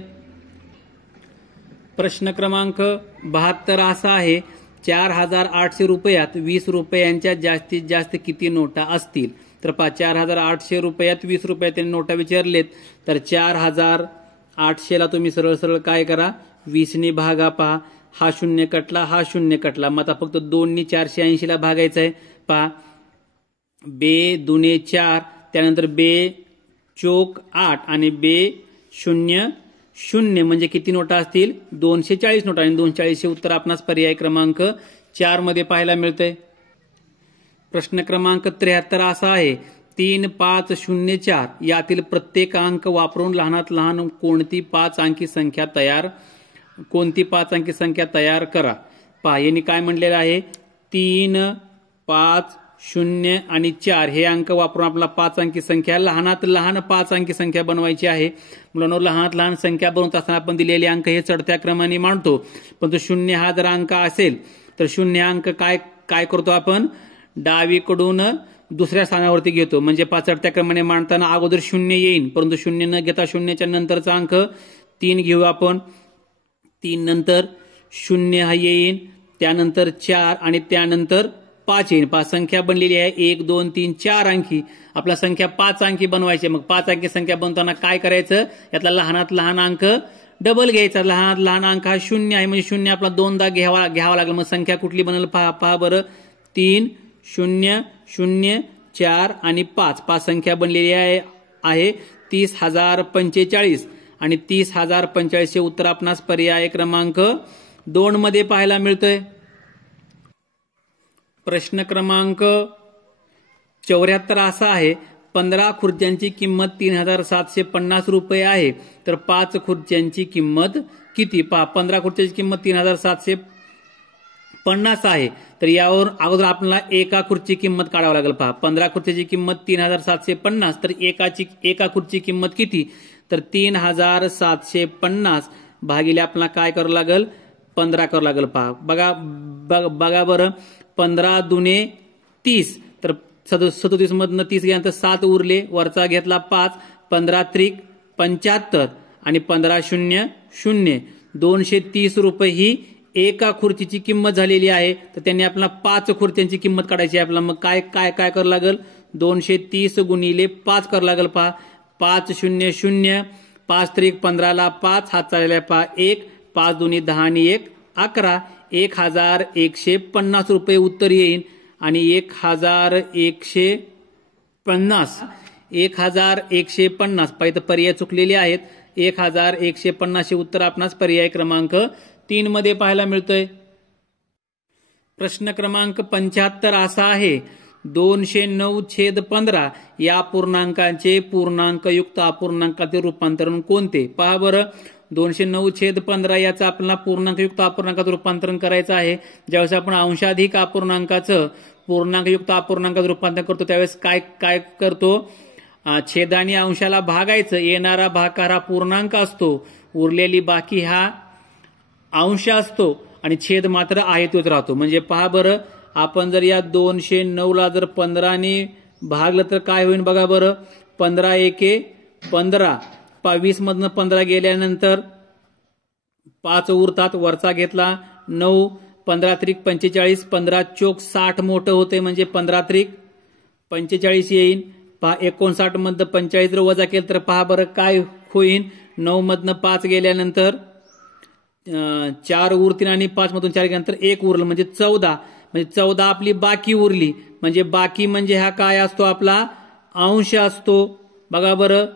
प्रश्न क्रमांक 72 असा आहे, 4,800 रुपयात 20 रुपयांच्या जास्तीत जास्त किती नोटा असतील? तर पहा 4,800 रुपयात 20 रुपयाच्या नोटा विचारलेत तर 4,800ला तुम्ही सरळ सरळ काय करा? 20 ने भागा. पहा हा शून्य कटला, हा शून्य कटला. मग आता फक्त 2 ने 480ला भागायचं आहे. पहा बे दुने 4, त्यानंतर बे चोक 8 आणि बे 0 0 म्हणजे किती नोटा असतील? 240 नोटा आणि 240 हे उत्तर आपणास पर्याय क्रमांक 4 मध्ये पाहायला मिळतंय. प्रश्न क्रमांक 73 असा आहे, 3, 5, 0, 4 यातील प्रत्येक अंक वापरून लहानात लहान कोणती 5 अंकी संख्या तयार करा. पहा यांनी काय म्हणलेलं आहे? 3, 5, 0 आणि 4 हे अंक वापरून आपला 5 अंकी संख्या लहानात लहान 5 अंकी संख्या बनवायची आहे. मुलांनो लहानात लहान संख्या बनवत असताना आपण दिलेले अंक हे चढत्या क्रमाने मांडतो. पण तो 0 हा जर अंक असेल तर 0 अंक काय करतो आपण? डावीकडून दुसऱ्या स्थानावरती घेतो. म्हणजे 5 चढत्या क्रमाने मांडताना अगोदर 0 येईल, परंतु 0 न घेता 0च्या नंतरचा अंक 3 घेऊ आपण. 3 नंतर 0 हा येईल, त्यानंतर 4 आणि त्यानंतर 5 येईल. 5 संख्या बनलेली आहे 1, 2, 3, 4 अंकी. आपला संख्या 5 अंकी बनवायची. मग 5 अंकी संख्या बनवताना काय करायचं? यातला लहानात लहान अंक डबल घ्यायचा. लहानात लहान अंक हा 0 आहे म्हणजे 0 आपला 2दा घ्यावा लागेल. मग संख्या कुठली बनेल? पहा बरं 3, 0, 0, 4 आणि 5. 5 संख्या बनलेली आहे 30,045 आणि 30,045 हे उत्तर आपणास पर्याय क्रमांक 2 मध्ये पाहायला मिळतंय. प्रश्न क्रमांक 74 असा आहे, 15 खुर्च्यांची किंमत 3,750 रुपये आहे, तर 5 खुर्च्यांची किंमत किती? पहा, 15 खुर्च्यांची किंमत 3,750 आहे, तर यावर अगोदर आपल्याला एका खुर्ची किंमत काढावी लागेल. पहा, 15 खुर्चीची किंमत 3,750, तर एका खुर्ची किंमत किती? तर 3,750 भागिले आपल्याला काय करावं लागेल? 15 करावं लागेल. पहा, बघा बरं, 15 दुने 30, तर 37 मधनं 30 गेल्यानंतर 7 उरले, वरचा घेतला 5, 15 त्रिक 75 आणि 15 शून्य 0, 230 रुपये ही एका खुर्चीची किंमत झालेली आहे. तर त्यांनी आपल्याला 5 खुर्च्यांची किंमत काढायची आहे. आपल्याला मग काय काय काय करावं लागेल? 230 गुणिले 5 करावं लागेल. पहा, 5 शून्य 0, 5 त्रिक 15 ला 5, हात चाललेला आहे. पहा, 1, 5 दुनी 10 आणि 1 11, 1,150 रुपये उत्तर येईल. आणि 1,150 पाहिजे पर्याय चुकलेले आहेत. 1,150 हे उत्तर आपणास पर्याय क्रमांक 3 मध्ये पाहायला मिळतोय. प्रश्न क्रमांक 75 असा आहे, 209/15 या पूर्णांकाचे पूर्णांकयुक्त अपूर्णांकातील रूपांतरण कोणते? पहा बरं, 209/15 याचं आपल्याला पूर्णांकयुक्त अपूर्णांकात रूपांतरण करायचं आहे. ज्यावेळेस आपण अंशाधिक अपूर्णांकाचं पूर्णांकयुक्त अपूर्णांकात रूपांतर करतो त्यावेळेस काय काय करतो? छेदाने अंशाला भागायचं, येणारा भागाकार हा पूर्णांक असतो, उरलेली बाकी हा अंश असतो आणि छेद मात्र आहे तोच राहतो. म्हणजे पहा बरं, आपण जर या 209 जर 15 ने भागलं तर काय होईल? बघा बरं, 15 एके 15, 20 मधनं 15 गेल्यानंतर 5 उरतात, वरचा घेतला 9, 15 त्रिक 45, 15 चोक 60 मोठं होते, म्हणजे 15 त्रिक 45 येईल. पहा, 59 मधनं 45 जर वजा केलं तर पहा बरं काय होईल? 9 मधनं 5 गेल्यानंतर 4 उरतील आणि 5 मधून 4 गेल्यानंतर 1 उरलं, म्हणजे 14. म्हणजे 14 आपली बाकी उरली. म्हणजे बाकी म्हणजे हा काय असतो? आपला अंश असतो. बघा बरं,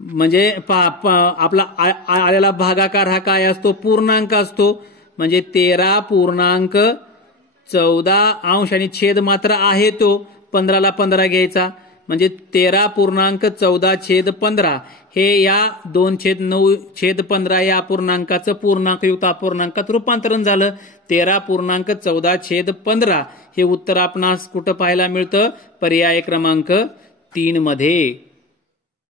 म्हणजे आपला आलेला भागाकार हा काय असतो? पूर्णांक असतो. म्हणजे 13.14 अंश आणि छेद मात्र आहे तो 15 ला 15 घ्यायचा, म्हणजे 13.14/15 हे या 2/9/15 या अपूर्णांकाचं पूर्णांकयुक्त अपूर्णांकात रूपांतरण झालं. 13.14/15 हे उत्तर आपणास कुठं पाहायला मिळतं? पर्याय क्रमांक 3 मध्ये.